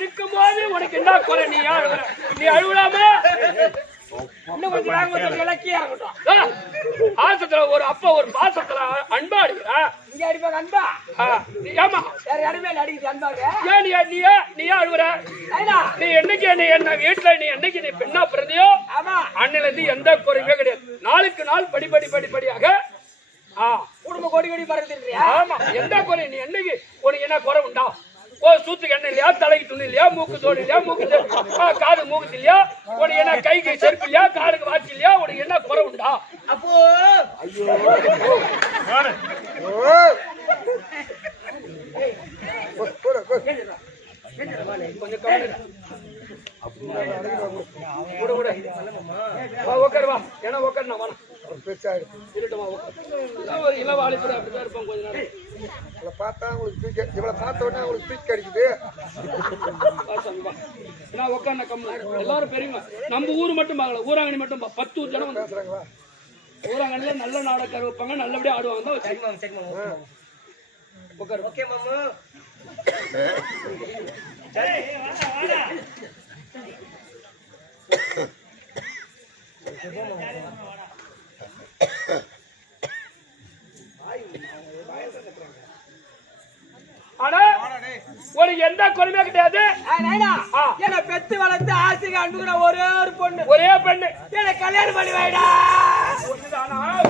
இருக்கும்போது உனக்கு என்ன குறை? நீ அழுவலாம இன்னும் கொஞ்சம் இலக்கியா இருக்கட்டும். ஆசத்துல ஒரு அப்பா ஒரு பாசத்துல அன்பா அடிக்கிறா. இங்க அடிப்பாங்க அன்பா? ஏமா வேற இடமே அடிக்குது அன்பாங்க. ஏன் நீ அழுவுற? நீ என்னைக்கு நீ என்ன வீட்டுல நீ என்னைக்கு நீ பெண்ணா பிறந்தியோ அண்ணில இருந்து எந்த குறையுமே கிடையாது. நாளுக்கு நாள் படிப்படியாக குடும்ப கொடி பறந்துறியா? ஆமா, எந்த குறை? நீ என்னைக்கு உனக்கு என்ன குறை உண்டா? சூத்துக்கு எண்ணெய் இல்லையா? தலைக்கு துணி இல்லையா? மூக்கு தோடு இல்லையா? காது மூக்கு இல்லையா? உனக்கு என்ன கைக்கு செருப்பு இல்லையா? காலுக்கு வாட்சி இல்லையா? உனக்கு என்ன குறை உண்டா? அப்போ கொஞ்சம் உட்காருவா. ஏன்னா உட்காரு நான் பார்த்தா உங்களுக்கு இவ்வளவு பார்த்த உடனே உங்களுக்கு பீக் அடிக்குது. எல்லாரும் பெரியவங்க. நம்ம ஊர் மட்டும் பார்க்கல, ஊராங்கனி மட்டும் 10 ஊர் ஜனம் பேசுறாங்களா? ஊராங்கனில நல்ல நாடகம் வைப்பாங்க, நல்லபடியா ஆடுவாங்க தான். ஓகே மாமா. ஆனா உனக்கு எந்த குறையுமே கிடையாது. என்ன பெத்து வளர்த்து ஆசைக்கு அனுப்புகிற ஒரே ஒரு பொண்ணு, ஒரே பெண்ணு. என்ன கல்யாணம் பண்ணி வைடா.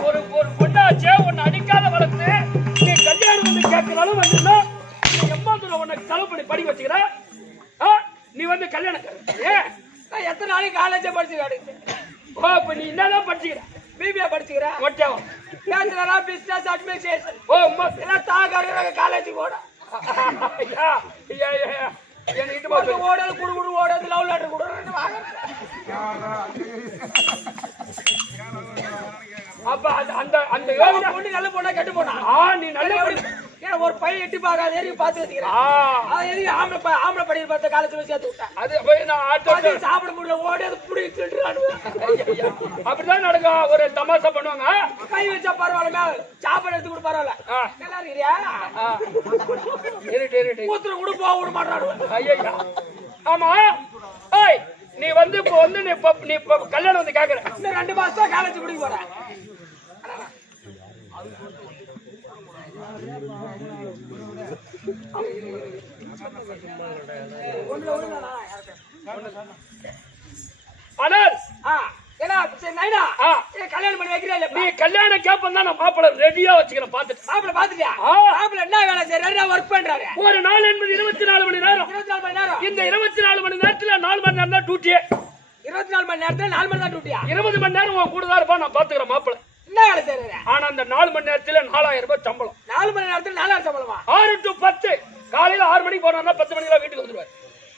ஒரு பொண்ணாச்சே உன்னை அடிக்காத வளர்த்து நீ கல்யாணம் வந்து கேட்கறாலும் வந்துருந்தா நீ எம்மாத்துல உனக்கு செலவு பண்ணி படிக்க வச்சுக்கிற. நீ வந்து கல்யாணம் நான் எத்தனை நாளைக்கு காலேஜே படிச்சுக்கிறேன். இப்ப நீ என்னதான் படிச்சுக்கிற? பிபிஏ படிச்சுக்கிறேன். ஒட்டேவா பேச்சுலரா பிசினஸ் அட்மினிஸ்ட்ரேஷன். எல்லாம் தாங்க காலேஜுக்கு போட ஓடாது குடு ஓடாது லவ் லெட்டர் கொடு. அப்ப அந்த அந்த பொண்ணு நல்ல பொண்ணா கெட்டு போனா நீ நல்ல ஒரு பையன் எட்டி பார்க்காத எரி பார்த்து வச்சுக்கிறேன். ஆம்பளை படி பார்த்த காலேஜ்ல சேர்த்து விட்டேன். அது சாப்பிட முடியல ஓடியது புடிச்சு அப்படிதான் நடக்கும். ஒரு தமாசா பண்ணுவாங்க. கை வச்சா பரவாயில்ல, சாப்பாடு எடுத்து கூட பரவாயில்ல. நல்லா இருக்கிறியா? கூத்துற கூட போக விட மாட்டாரு. ஐயா ஆமா. நீ வந்து இப்போ வந்து நீ கல்யாணம் வந்து கேக்குற. இன்னும் 2 மாசம் தான் காலேஜ் முடிக்க போறேன். கல்யாணம் பண்ணி வைக்கிறேன். நீ கல்யாணம் கேப்ப தான் நான் மாப்பிள்ளை ரெடியா வச்சுக்கிறேன். பாத்துட்டு மாப்பிள்ளை பாத்துட்டியா? மாப்பிள்ளை என்ன வேலை செய்யறாரு? ஒர்க் பண்றாரு. ஒரு நாள் என்பது 24 மணி நேரம். 24 மணி நேரம். இந்த 24 மணி நேரத்துல 4 மணி நேரம் தான் டியூட்டி. 24 மணி நேரத்துல 4 மணி நேரம் டியூட்டியா? 20 மணி நேரம் உன் கூட தான் இருப்பா. நான் பாத்துக்கிறேன் மாப்பிள்ளை என்ன வேலை செய்யறாரு. ஆனா அந்த 4 மணி நேரத்துல 4000 ரூபாய் சம்பளம். 4 மணி நேரத்துல 4000 சம்பளமா? 6 to 10. காலையில 6 மணிக்கு போனா 10 மணிக்கு வீட்டுக்கு வந்துருவாரு.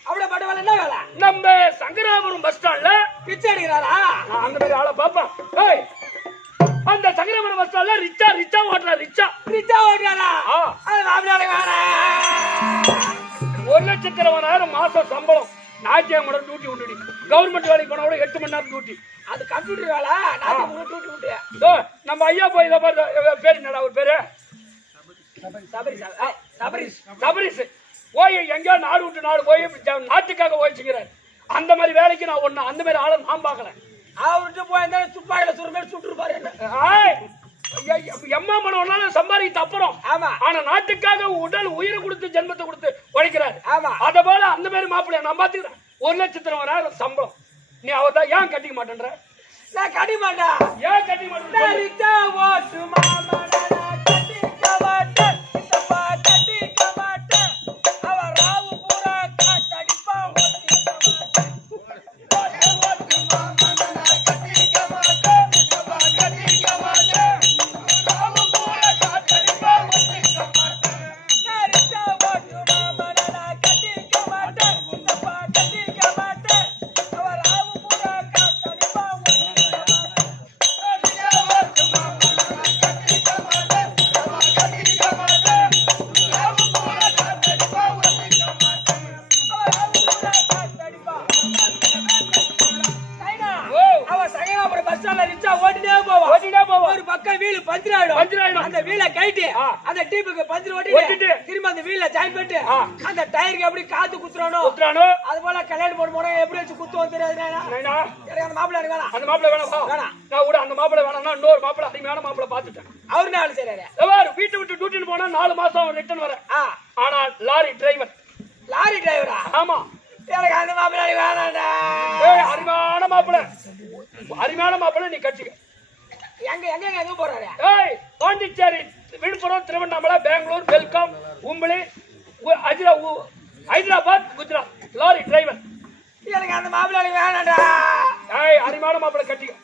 அவ்வளவு பட்ட வேலை என்ன வேலை? நம்ம சங்கராபுரம் பஸ் ஸ்டாண்ட்ல பிச்சை அடிக்கிறாரா? அந்த மாதிரி ஆளை பாப்பா. அந்த சங்கராபுரம் பஸ் ஸ்டாண்ட்ல ரிச்சா ஓட்டுறாரு. ரிச்சா ஓட்டுறாரா? 1,20,000 மாசம் சம்பளம். ஞாயிற்றுக்கிழமை டியூட்டி உண்டு. கவர்மெண்ட் வேலைக்கு போனா கூட 8 மணி நேரம் டியூட்டி. அது கம்ப்யூட்டர் வேலை. டியூட்டி உண்டு. நம்ம ஐயா போய் இதை பாரு. பேரு என்னடா ஒரு பேரு? சபரிஸ். போய் எங்கேயோ நாடு விட்டு நாடு போய் நாட்டுக்காக ஓய்ச்சிக்கிறார். அந்த மாதிரி வேலைக்கு நான் ஒண்ணு அந்த மாதிரி ஆளை நான் பார்க்கல. அவர்கிட்ட போயிருந்தா துப்பாக்கில சுருமே சுட்டுருப்பாரு. எம்மா மனம் சம்பாதித்த அப்புறம் ஆமா. ஆனா நாட்டுக்காக உடல் உயிரை கொடுத்து ஜென்மத்தை கொடுத்து உழைக்கிறாரு. ஆமா. அத போல அந்த மாதிரி மாப்பிள்ளைய நான் பாத்துக்கிறேன். 1,20,000 சம்பளம். நீ அவர் தான் ஏன் கட்டிக்க மாட்டேன்ற? நான் கட்டி மாட்டேன். ஏன் கட்டி மாட்டேன்? கலையணும். அந்த வீலை கைட்டு அந்த டீப்புக்கு பஞ்சர் ஓட்டிட்டு திரும்ப அந்த வீல ஜாயின் பண்ணிட்டு அந்த டயருக்கு எப்படி காத்து குத்துறானோ அது போல கல்யாணம் போன எப்படி வச்சு குத்துவோம் தெரியாது. அந்த மாப்பிள்ளை வேணாம். அந்த மாப்பிள்ளை வேணாம். நான் கூட அந்த மாப்பிள்ளை வேணாம்னா இன்னொரு மாப்பிள்ளை அருமையான மாப்பிள்ளை பாத்துட்டேன். அவரு நாள் செய்யறாரு. வீட்டை விட்டு டியூட்டின்னு போனா 4 மாசம் ரிட்டர்ன் வர. ஆனா லாரி டிரைவரா? ஆமா. எனக்கு அந்த மாப்பிள்ளை வேணாண்டா. அருமையான மாப்பிள்ளை நீ கட்சிக்க. எங்க போறாரு? பாண்டிச்சேரி, விழுப்புரம், திருவண்ணாமலை, பெங்களூர், பெல்காம், உம்பளி, ஹைதராபாத், குஜராத். Lorry driver. எனக்கு அந்த மாப்பிள்ளை வேணாண்டா. அருமையான மாப்பிள்ளை கட்சிக்க.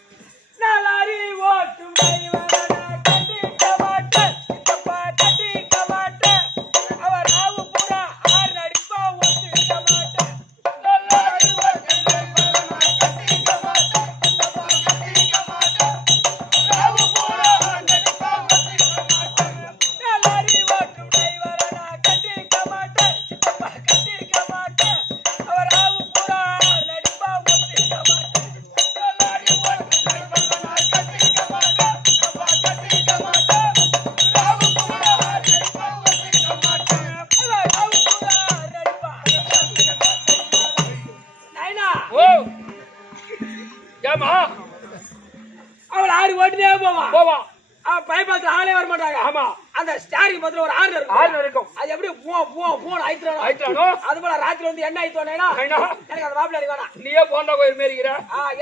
நான் லாரி ஓட்டும் போவான். பைபாஸ் ஆளே வர மாட்டாங்க. ஆமா. அந்த ஸ்டாரிங் பத்தில ஒரு ஆர்டர் இருக்கும். அது எப்படி போன் ஆயித்றானோ அது போல ராத்திரி வந்து என்ன ஆயித்தோனேனா எனக்கு அந்த மாப்பிள்ளை வேணாம். நீயே போண்டா கோயில் மேரிக்கிற.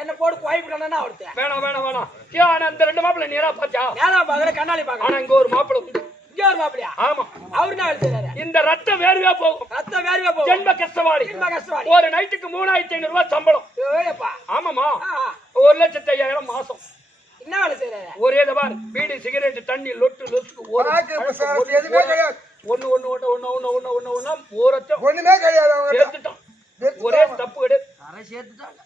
என்ன போடு கோயில் பண்ணனா அவர்ட்ட. வேணாம். ஆனா அந்த ரெண்டு மாப்பிள்ளை நீரா பாத்தியா? நேரா பாக்குற கண்ணாடி பாக்க. ஆனா இங்க ஒரு மாப்பிள்ளை உண்டு. இங்க ஒரு மாப்பிள்ளையா? ஆமா. அவரு என்ன செய்றாரு? இந்த ரத்தம் வேர்வையா போகும். ஜென்ம கஷ்டவாளி. ஒரு நைட்டுக்கு 3500 ரூபாய் சம்பளம். ஏப்பா. ஆமாமா. 1,05,000 மாசம். என்ன வேலை செய்யறாரு? ஒரே தபார் பீடி, சிகரெட், தண்ணி, லொட்டு ஒரு எதுவுமே கிடையாது. ஒண்ணுமே கிடையாது. சேர்த்துட்டான். ஒரே தப்பு கிடையாது. சேர்த்துட்டான்.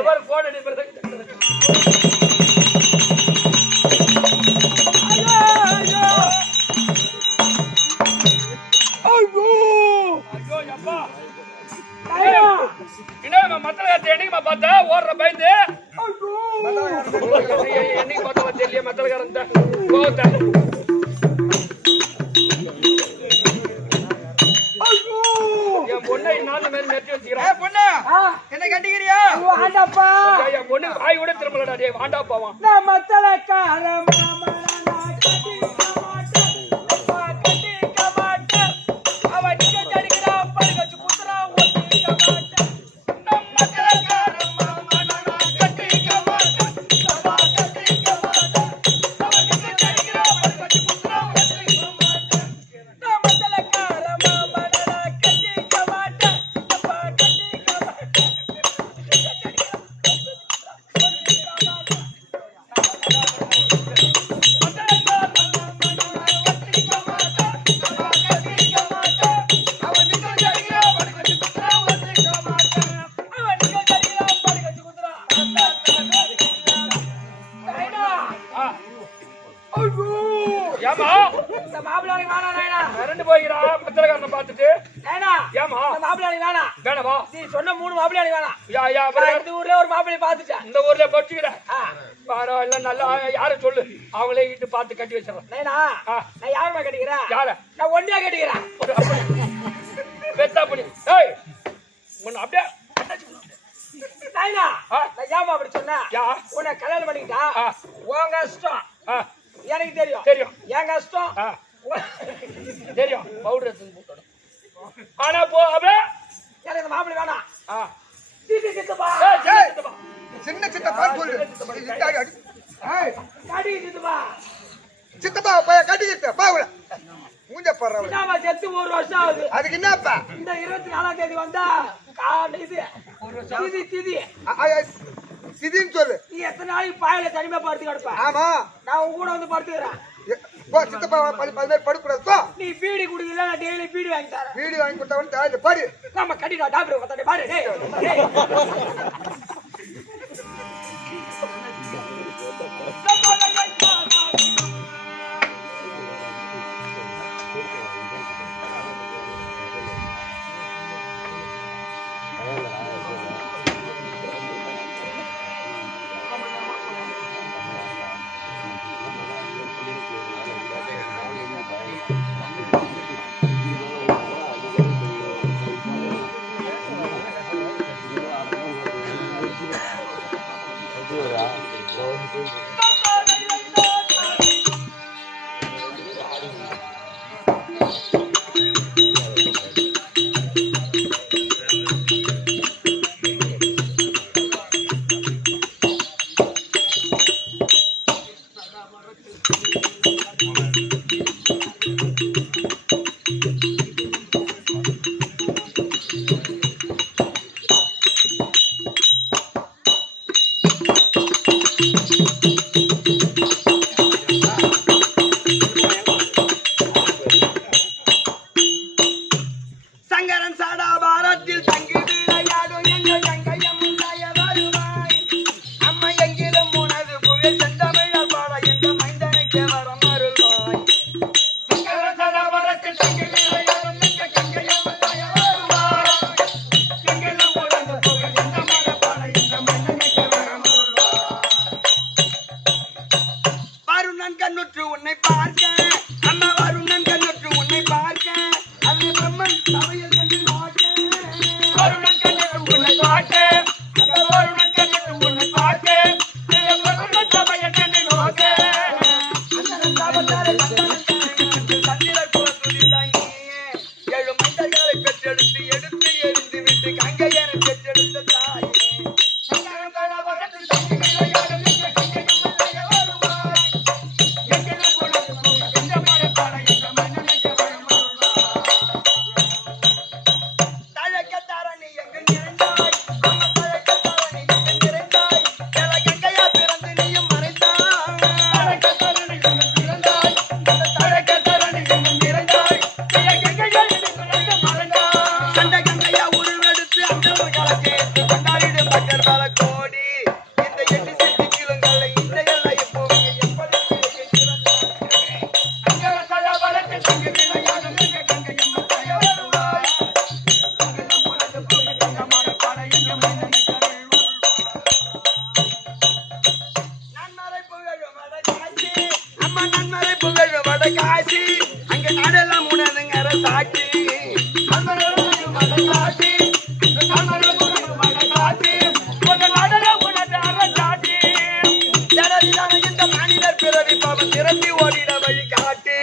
அவர் போன் அடிப்பது. என்னைக்குமா பார்த்த ஓடுற பயந்து என்னைக்கு பார்த்தா தெரியல மத்தலகாரன் என் பொண்ணை நாலு மாதிரி நெட்டி வச்சுக்கிறேன். பொண்ணு என்ன கட்டிக்கிறியா? ஆண்டாப்பா. என் பொண்ணு வாய் கூட திரும்பலடா. டேய் ஆண்டாப்பாவான். நான் மத்தலகாரன் பார்த்து கட்டி வச்சிடறேன். நான் யாருமா கட்டிக்கிறேன்? யார? நான் ஒண்டியா கட்டிக்கிறேன். பெத்தாப்படி. ஏய் உன்னை அப்படியே நான் ஏமா அப்படி சொன்னேன்? உன்னை கல்யாணம் பண்ணிக்கிட்டா உன் கஷ்டம் எனக்கு தெரியும். என் கஷ்டம் தெரியும். பவுடர் எடுத்து போட்டோம். ஆனா போ அப்படியே எனக்கு மாப்பிள்ளை வேணாம். சின்ன சித்தப்பா சொல்லு. சித்தப்பா கட்டிக்கிட்ட பாவுல மூஞ்ச பறவை செத்து 1 வருஷம் ஆகுது. அதுக்கு என்னப்பா இந்த 24ஆம் தேதி வந்தா சிதின்னு சொல்லு. நீ எத்தனை நாளைக்கு பாயில தனிமையா படுத்து கிடப்ப? ஆமா நான் உன் கூட வந்து படுத்துக்கிறேன். சித்தப்பா படுக்கூடாது. நீ பீடி குடிக்கல நான் டெய்லி பீடி வாங்கி தரேன். பீடி வாங்கி கொடுத்தவன் பாரு நம்ம கட்டிடா டாக்டர் பாரு. சங்கரன் சாடா பாரத்தில் தங்கி விளையாடும் எங்கள் தங்கையம் தாய வருவாய் அம்மா எங்கிலும் உனது புகழ் செந்தமிழர் பாட என்ற மைந்தனுக்கு வரம் அருள்வாய் சங்கரன் சாடா பாரத்தில் தங்கி விளையாடும் எங்கள் தங்கையம் தாய வருவாய் எங்கிலும் உனது புகழ் செந்தமிழர் பாட என்ற மைந்தனுக்கு வரம் அருள்வாய் வருணன் கண்ணுற்று உன்னை பார்க்க அம்மா வருணன் கண்ணுற்று உன்னை பார்க்க அது பிரம்மன் சபையில் கண்டு நோக்க வருணன் கண்ணுற்று உன்னை பார்க்க அந்த வருணன் கண்ணுற்று உன்னை பார்க்க அது பிரம்மன் சபையில் கண்டு நோக்க அந்த சாபத்தாரை தண்ணீரை போல துதி தாங்கி ஏழு மைந்தர்களை பெற்றெடுத்து எடுத்து எரிந்து விட்டு கங்கையனை பெற்றெடுத்த தாயே சங்கரன் தானா பக்கத்தில் தங்கி விளையாடும் எங்கள் கங்கையம் தாய வருவாய் எங்கிலும் உனது புகழ் செந்தமிழர் பாட என்ற மைந்தனுக்கு வரம் அருள்வாய் தழக்க தரணி எங்கு நிறைந்தாய் அம்மா தழக்க தரணி எங்கு நிறைந்தாய் எல கங்கையா பிறந்து நீயும் மறைந்தாய் தழக்க தரணி எங்கு நிறைந்தாய் அந்த தழக்க தரணி எங்கு நிறைந்தாய் எல கங்கையா பிறந்து மறைந்தாய் அந்த கங்கையா உருவெடுத்து அந்த கலக்கேற்று கொண்டாடிடும் பக்தர் பல கோடி இந்த 8 செட்டி கிலோங்களை இந்த எல்லை பூமியை எப்படி சங்கரன் சாடா பாரத்தில் தங்கி விளையாடும் எங்கள் கங்கையம் தாய வருவாய் எங்கிலும் உனது புகழ் செந்தமிழர் பாட என்ற மைந்தனுக்கு அருள்வாய் நன்மறை புகழும் வடகாசி அம்மா நன்மறை புகழும் வடகாசி அங்கே நாடெல்லாம் உனதுங்கிற சாட்சி நன்மறை புகழும் வடகாசி நன்மறை புகழும் வடகாசி உங்க நாடெல்லாம் உனது அரசாட்சி ஜனதிதான இந்த மாநிலர் பிறவி பாவம் திரட்டி ஓடிட வழி காட்டு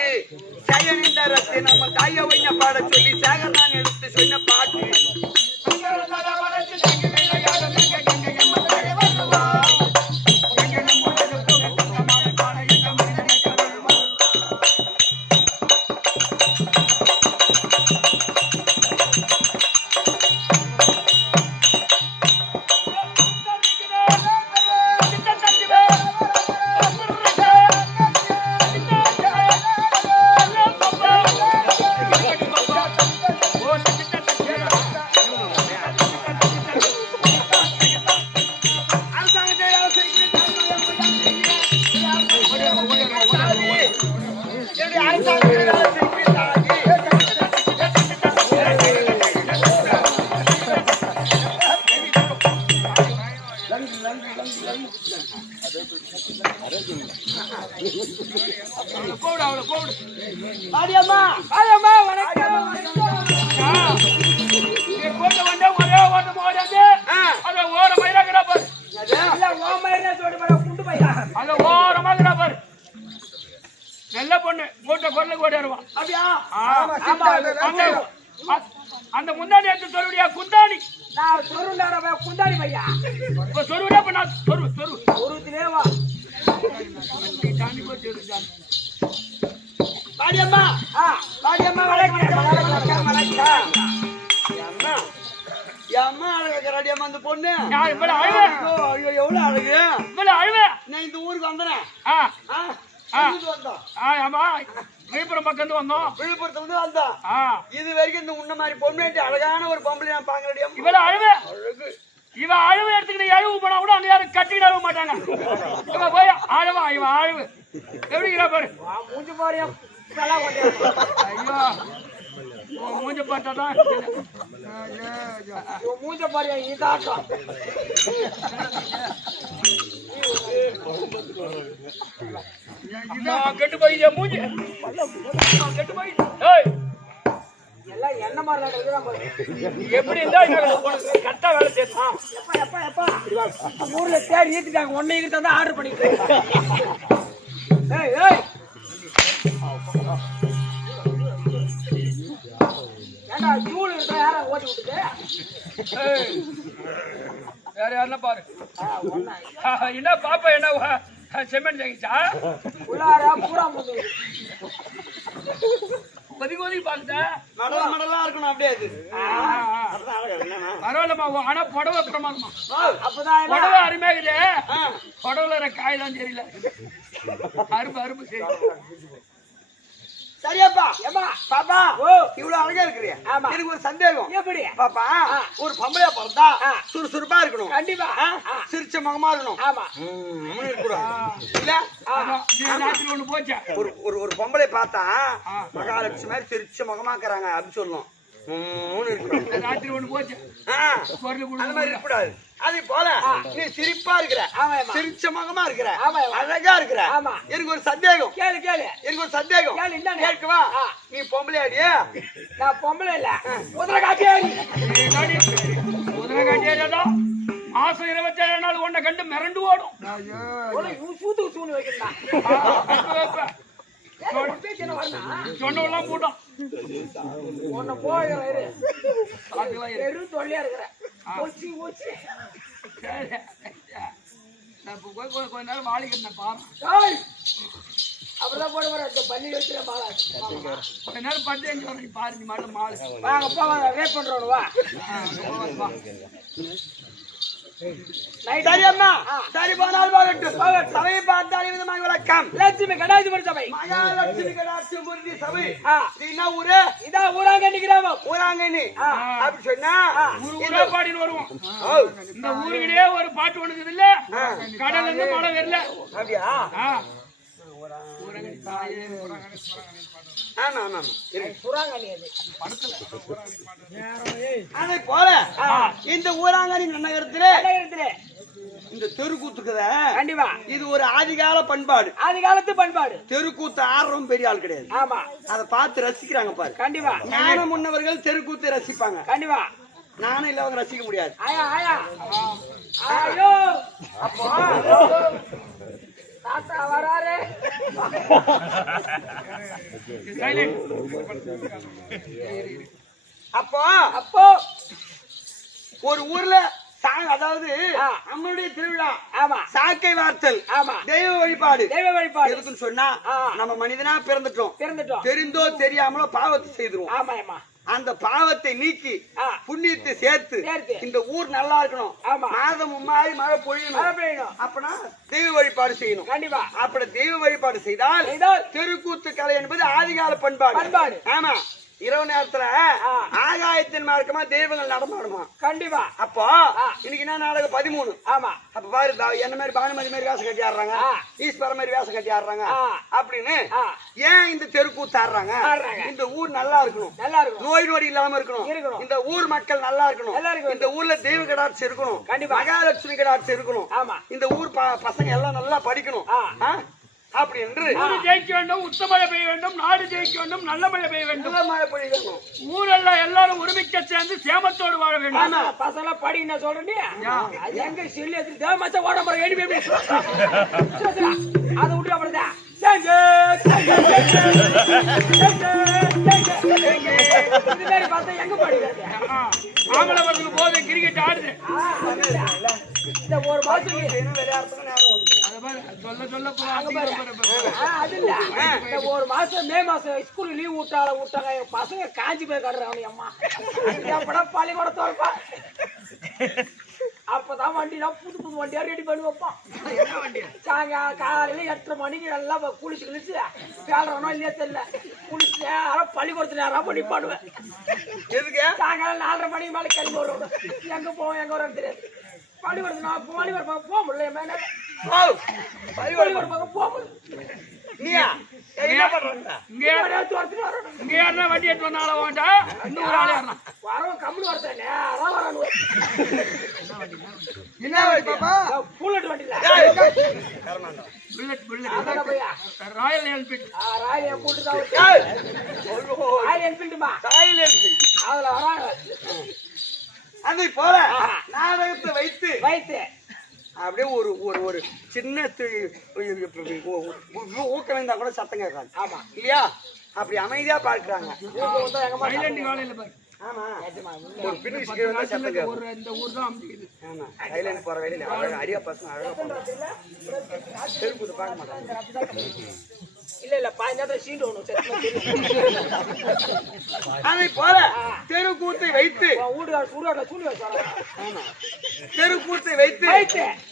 சேகன் இந்த ரத்து நம்ம தாய வைன பாட சொல்லி சேகர் நான் எடுத்து சொன்ன பாட்டு சங்கரன் சாடா பாரத்தில் தங்கி விளையாடும் எங்கள் கங்கையம் தாய வருவாய் எங்கிலும் உனது புகழ் செந்தமிழர் பாட என்ற மைந்தனுக்கு அருள்வாய் பாடியம்மா பாடியம்மா வணக்கம் போட்டு வந்தா ஒரே ஓட்டம் ஓடாது அத ஓர மயிராங்கடா பாரு இல்ல ஓ மயிரே சோடி பாரு குண்டு பையா அத ஓரமாங்கடா பாரு நல்ல பொண்ணு போட்ட கொல்ல ஓடிடுவா அப்படியா அந்த முந்தாடி எடுத்து சொல்லுடியா குந்தாடி நான் சொருண்டார குண்டாடி பையா இப்ப சொல்லுடா இப்ப நான் சொரு சொரு ஒருத்திலே வா தாண்டி போச்சு பாடியம்மா பாடியம்மா வணக்கம் வணக்கம் அம்மா அம்மா அழகு ரெடியம்மா அந்த பொண்ணு நான் இவ்வளவு அழுவே ஐயோ எவ்வளவு அழகு இவ்வளவு அழுவே நான் இந்த ஊருக்கு வந்தேன் ஆமா விழுப்புரம் பக்கம் வந்தோம் விழுப்புரத்துல இருந்து வந்தோம் இது வரைக்கும் இந்த உன்ன மாதிரி பொண்ணு அழகான ஒரு பொம்பளை நான் பாக்குறேன் இவ்வளவு அழுவே அழகு இவ அழுவு எடுத்துக்கிட்டு அழுவு போனா கூட அந்த யாரும் கட்டிக்கிட்டு அழுவ மாட்டாங்க இவ போய் அழுவா இவ அழுவு எப்படிங்கிறா பாரு மூஞ்சி பாரு ஐயோ மூஞ்ச பார்த்தாதான் மூஞ்ச பாரு இதாட்டம் கெட்டு போயிடுச்சு மூஞ்சி கெட்டு போயிடுச்சு எல்லாம் என்ன மாதிரி எப்படி இருந்தா கரெக்டா வேலை செய்யலாம் ஊர்ல தேடி ஏத்திட்டாங்க ஒன்னைக்கு தான் ஆர்டர் பண்ணிட்டு ஏண்டா ஜூல் இருந்தா யாரா ஓட்டி விட்டுது? வேற யாருன்னா பாரு. ஒண்ணா என்ன பாப்பா என்ன செமெண்ட் ஜங்கிச்சா உள்ளார பூரா முது கொதிக்கு கொதிக்கு பாக்குதா மடலா இருக்கணும் அப்படியே அது. பரவாயில்லம்மா ஆனா புடவை பிரமாதமா அப்பதான் என்ன? புடவை அருமையாகுது புடவுல காய் தான் தெரியல அரும்பு அரும்பு சரி சரியாப்பா ஏம்மா, பாப்பா ஓ இவ்வளவு அழகா இருக்கிறியா? ஆமா. எனக்கு ஒரு சந்தேகம். எப்படி? பாப்பா ஒரு பொம்பளையா பிறந்தா சுறுசுறுப்பா இருக்கணும், கண்டிப்பா. சிரிச்ச முகமா இருக்கணும், ஆமா. இருக்கக்கூடாது இல்ல? ஆமா ராத்திரி ஒண்ணு போச்சா ஒரு ஒரு ஒரு பொம்பளை பார்த்தா மகாலட்சுமி மாதிரி சிரிச்ச முகமா இருக்கிறாங்க அப்படின்னு சொல்லணும். ராத்திரி ஒண்ணு போச்சு அந்த மாதிரி இருக்கக்கூடாது. அது போல நீ சிரிப்பா இருக்கிற, ஆமாம்மா. சிரிச்ச முகமா இருக்கிற, ஆமாம்மா. அழகா இருக்கிற. ஆமா. எனக்கு ஒரு சந்தேகம், கேளு கேளு எனக்கு ஒரு சந்தேகம். கேளு, என்னன்னு? கேட்கவா? நீ பொம்பளையாடியே? நான் பொம்பளை இல்ல, குதிரை காட்டியாடி. குதிரை காட்டியா மாசம் 27 நாள் ஒன்ன கண்டு மிரண்டு ஓடும் சூத்து சூனு வைக்கிறா சொன்னவெல்லாம் கூட்டம் உன்னை போயிரு வெறும் தொல்லையா இருக்கிற ஒச்சி ஒச்சி கொஞ்ச நேரம் வாழிக்கிறேன் பாரு அப்படிதான் போட வர இந்த பள்ளி வச்சுல மாலா கொஞ்ச நேரம் பட்டு எங்க நீ பாரு நீ மாடு மாடு வாங்க போவாங்க ரேப் பண்றோம் வா சரி அம்மா, சரி போனால் போகட்டும். சபையை பார்த்தாலே விதமாக வணக்கம். லட்சுமி கடாதிபதி சபை மகாலட்சுமி கடாட்சி முருதி சபை. இது என்ன ஊரு? இதான் ஊராங்கண்ணி கிராமம். ஊராங்கண்ணி அப்படி சொன்னா ஊரா பாடின்னு வருவோம். இந்த ஊருக்கிட்டே ஒரு பாட்டு ஒண்ணுக்குது இல்ல, கடல்ல இருந்து மழை வரல அப்படியா? ஊரங்கடி தாயே ஆமா ஆமா சுராங்கண்ணி அது அதை போல இந்த ஊராங்கனி நகரத்திலே இந்த தெருக்கூத்துக்குத கண்டிப்பா இது ஒரு ஆதிகால பண்பாடு, ஆதி காலத்து பண்பாடு. தெருக்கூத்து ஆடுறோம் பெரிய ஆள் கிடையாது. ஆமா, அதை பார்த்து ரசிக்கிறாங்க பாரு. கண்டிப்பா ஞான முன்னவர்கள் தெருக்கூத்து ரசிப்பாங்க, கண்டிப்பா. நானும் இல்லவங்க ரசிக்க முடியாது. ஆயா ஆயா ஐயோ அப்போ தாத்தா வராரு. அப்போ அப்போ ஒரு ஊர்ல அதாவது நம்மளுடைய திருவிழா. ஆமா, சாக்கை வார்த்தல். ஆமா, தெய்வ வழிபாடு. தெய்வ வழிபாடு எதுக்குன்னு சொன்னா நம்ம மனிதனா பிறந்துட்டோம், தெரிந்தோ தெரியாமலோ பாவத்தை செய்திருவோம். ஆமா ஆமா, அந்த பாவத்தை நீக்கி புண்ணியத்தை சேர்த்து இந்த ஊர் நல்லா இருக்கணும், மாதம் மும்மாறி மழை பொழியணும், அப்பனா தெய்வ வழிபாடு செய்யணும். கண்டிப்பா. அப்படி தெய்வ வழிபாடு செய்தால் தெருக்கூத்து கலை என்பது ஆதிகால பண்பாடு. ஆமா, இரவு நேரத்துல ஆகாயத்தின் மார்க்கமா தெய்வங்கள் நடமாடுமா. கண்டிப்பா. அப்போ இன்னைக்கு என்ன நாடகம் 13. ஆமா, அப்ப பாரு என்ன மாதிரி பானுமதி மாதிரி வேஷம் கட்டி ஆடுறாங்க, ஈஸ்வர மாதிரி வேஷம் கட்டி ஆடுறாங்க அப்படின்னு. ஏன் இந்த தெருக்கூத்து ஆடுறாங்க? இந்த ஊர் நல்லா இருக்கணும், நல்லா இருக்கும், நோய் நொடி இல்லாம இருக்கணும், இந்த ஊர் மக்கள் நல்லா இருக்கணும், இந்த ஊர்ல தெய்வ கடாட்சி இருக்கணும், மகாலட்சுமி கடாட்சி இருக்கணும், ஆமா, இந்த ஊர் பசங்க எல்லாம் நல்லா படிக்கணும் அப்படி என்று ஜெயிக்க வேண்டும், உத்த மழை பெய்ய வேண்டும், நாடு ஜெயிக்க வேண்டும், நல்ல மழை பெய்ய வேண்டும், மழை பொழிய வேண்டும், ஊரெல்லாம் எல்லாரும் உரிமைக்க சேர்ந்து சேமத்தோடு வாழ வேண்டும். பசங்க படி என்ன சொல்றேன் எங்க சொல்லி எடுத்து மச்ச ஓட போற எடி பேபி அதை விட்டு அப்படிதான் இது மாதிரி பார்த்தா எங்க படிக்கிறது? ஆம்பளை பசங்க போது கிரிக்கெட் ஆடுது. இந்த ஒரு மாசம் சொல்ல சொல்ல அது இல்ல, இந்த ஒரு மாசம் மே மாசம் ஸ்கூல் லீவ் விட்டாங்க பசங்க காஞ்சி போய் கடுறாங்க. அம்மா எப்படா பள்ளிக்கூட தோல்பா, அப்பதான் வண்டிலாம் புது புது வண்டியா ரெடி பண்ணி வைப்பான். காலையில 8:30 மணிக்கு எல்லாம் குளிச்சு கிழிச்சு வேலைறோம் இல்லையா தெரியல, குளிச்சு யாரும் பள்ளிக்கூடத்துல யாரா பண்ணி பண்ணுவேன். சாயங்காலம் 4:30 மணிக்கு மேலே கிளம்பி வருவோம். எங்க போவோம் எங்க வரோம் தெரியாது. பள்ளிக்கூடத்துல நான் பள்ளிக்கூட பக்கம் போக முடியல, மேலே பள்ளிக்கூட பக்கம் போக முடியல. நீயா என்ன பண்றாங்க? இங்க யாருன்னா வண்டி எடுத்து வந்தால வேண்டாம், இன்னொரு ஆளே வரவன் கம்பெனி வரத்தேன் நேரம் வரணும். என்ன பாப்பா? புல்லட் வண்டியில ராயல் என்ஃபீல்ட், ராயல் என்ஃபீல்டு தான், ராயல் என்ஃபீல்டுமா, ராயல் என்ஃபீல்டு அதுல வராங்க. அதை போல நாடகத்தை வைத்து அப்படியே ஒரு ஒரு ஒரு சின்ன ஊக்கம் இருந்தா கூட சத்தம் கேட்காது. ஆமா இல்லையா? அப்படி அமைதியா பார்க்கிறாங்க. ஆமா நிஜமா, ஒரு பின்னி சீக்கிரம் சத்தம் கேட்கும். ஒரு இந்த ஊர் தான் அமைக்குது. ஆமா சைலண்ட் போற வழியில அழகா அரியா பசங்க அழகா போறாங்க. தெருக்கூத்து பார்க்க மாட்டாங்க. இல்ல இல்ல 5 நேரத்துல சீண்டு ஒண்ணு செத்துனா தெரியும். அதை போல தெருக்கூத்தை வைத்து ஊடுகாடு சூடு வச்சாரா. ஆமா தெருக்கூத்தை வைத்து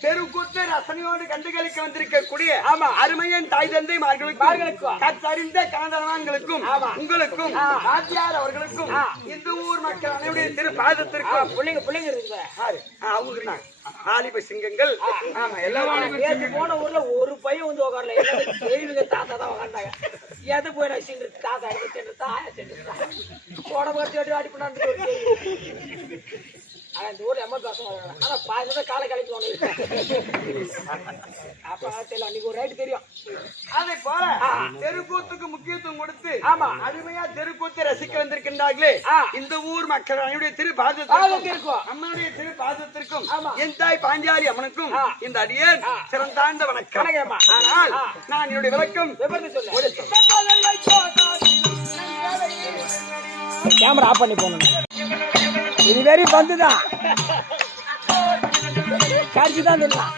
தெருக்கூத்தை ரசனையோடு கண்டுகளிக்க வந்திருக்கக்கூடிய ஆமா அருமையன் தாய் தந்தை மார்களுக்கும் கற்றறிந்த கணதனவான்களுக்கும் உங்களுக்கும் ஆத்தியார் அவர்களுக்கும் இந்த ஊர் மக்கள் அனைவருடைய திரு பாதத்திற்கும் பிள்ளைங்க இருக்குது அவங்க ஆலிப சிங்கங்கள் ஆமா எல்லாரும் போன ஊர்ல ஒரு பையன் வந்து உட்காரல. தெய்வீக தாத்தா தான் உட்காந்தாங்க. எது போய் நான் சிங்க தாத்தா எடுத்து ஆயா சென்று உடம்பு கட்டி அடி பண்ணான்னு. ஆனா இந்த ஊர்ல எம்ம பேச ஆனா பாதி காலை கலைக்கு அப்ப தெரியல அன்னைக்கு ஒரு ரைட்டு தெரியும். அதை போல தெருக்கூத்துக்கு முக்கியத்துவம் கொடுத்து ஆமா அருமையா தெருக்கூத்தை ரசிக்க வந்திருக்கின்றார்களே இந்த ஊர் மக்கள் அனைவருடைய திரு பாதத்திற்கும் அம்மனுடைய திரு பாதத்திற்கும் என் தாய் பாஞ்சாலி அம்மனுக்கும் இந்த அடியேன் சிறந்தாழ்ந்த வணக்கம். ஆனால் நான் என்னுடைய விளக்கம் கேமரா ஆஃப் பண்ணி போகணும். இது வெறி வந்துதான் சார்ஜ் தான் தெரியலாம்.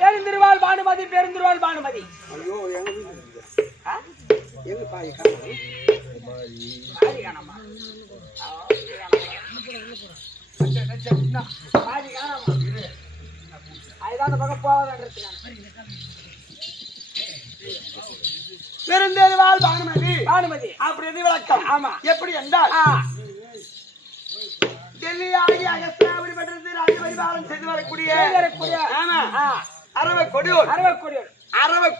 பெருந்திருவாள் பானுமதி பெருந்திருவாள் பானுமதி. ஐயோ எங்க பாய் காணாமா அதுதான் பக்கம் போவாதான். பெருந்தேவாள் பானுமதி பானுமதி அப்படி விளக்கம். ஆமா எப்படி என்றால் டெல்லியாகி அகஸ்தாபுரி பட்டணத்தில் ராஜபரிபாலனம் செய்து வரக்கூடிய ஆமா அரவ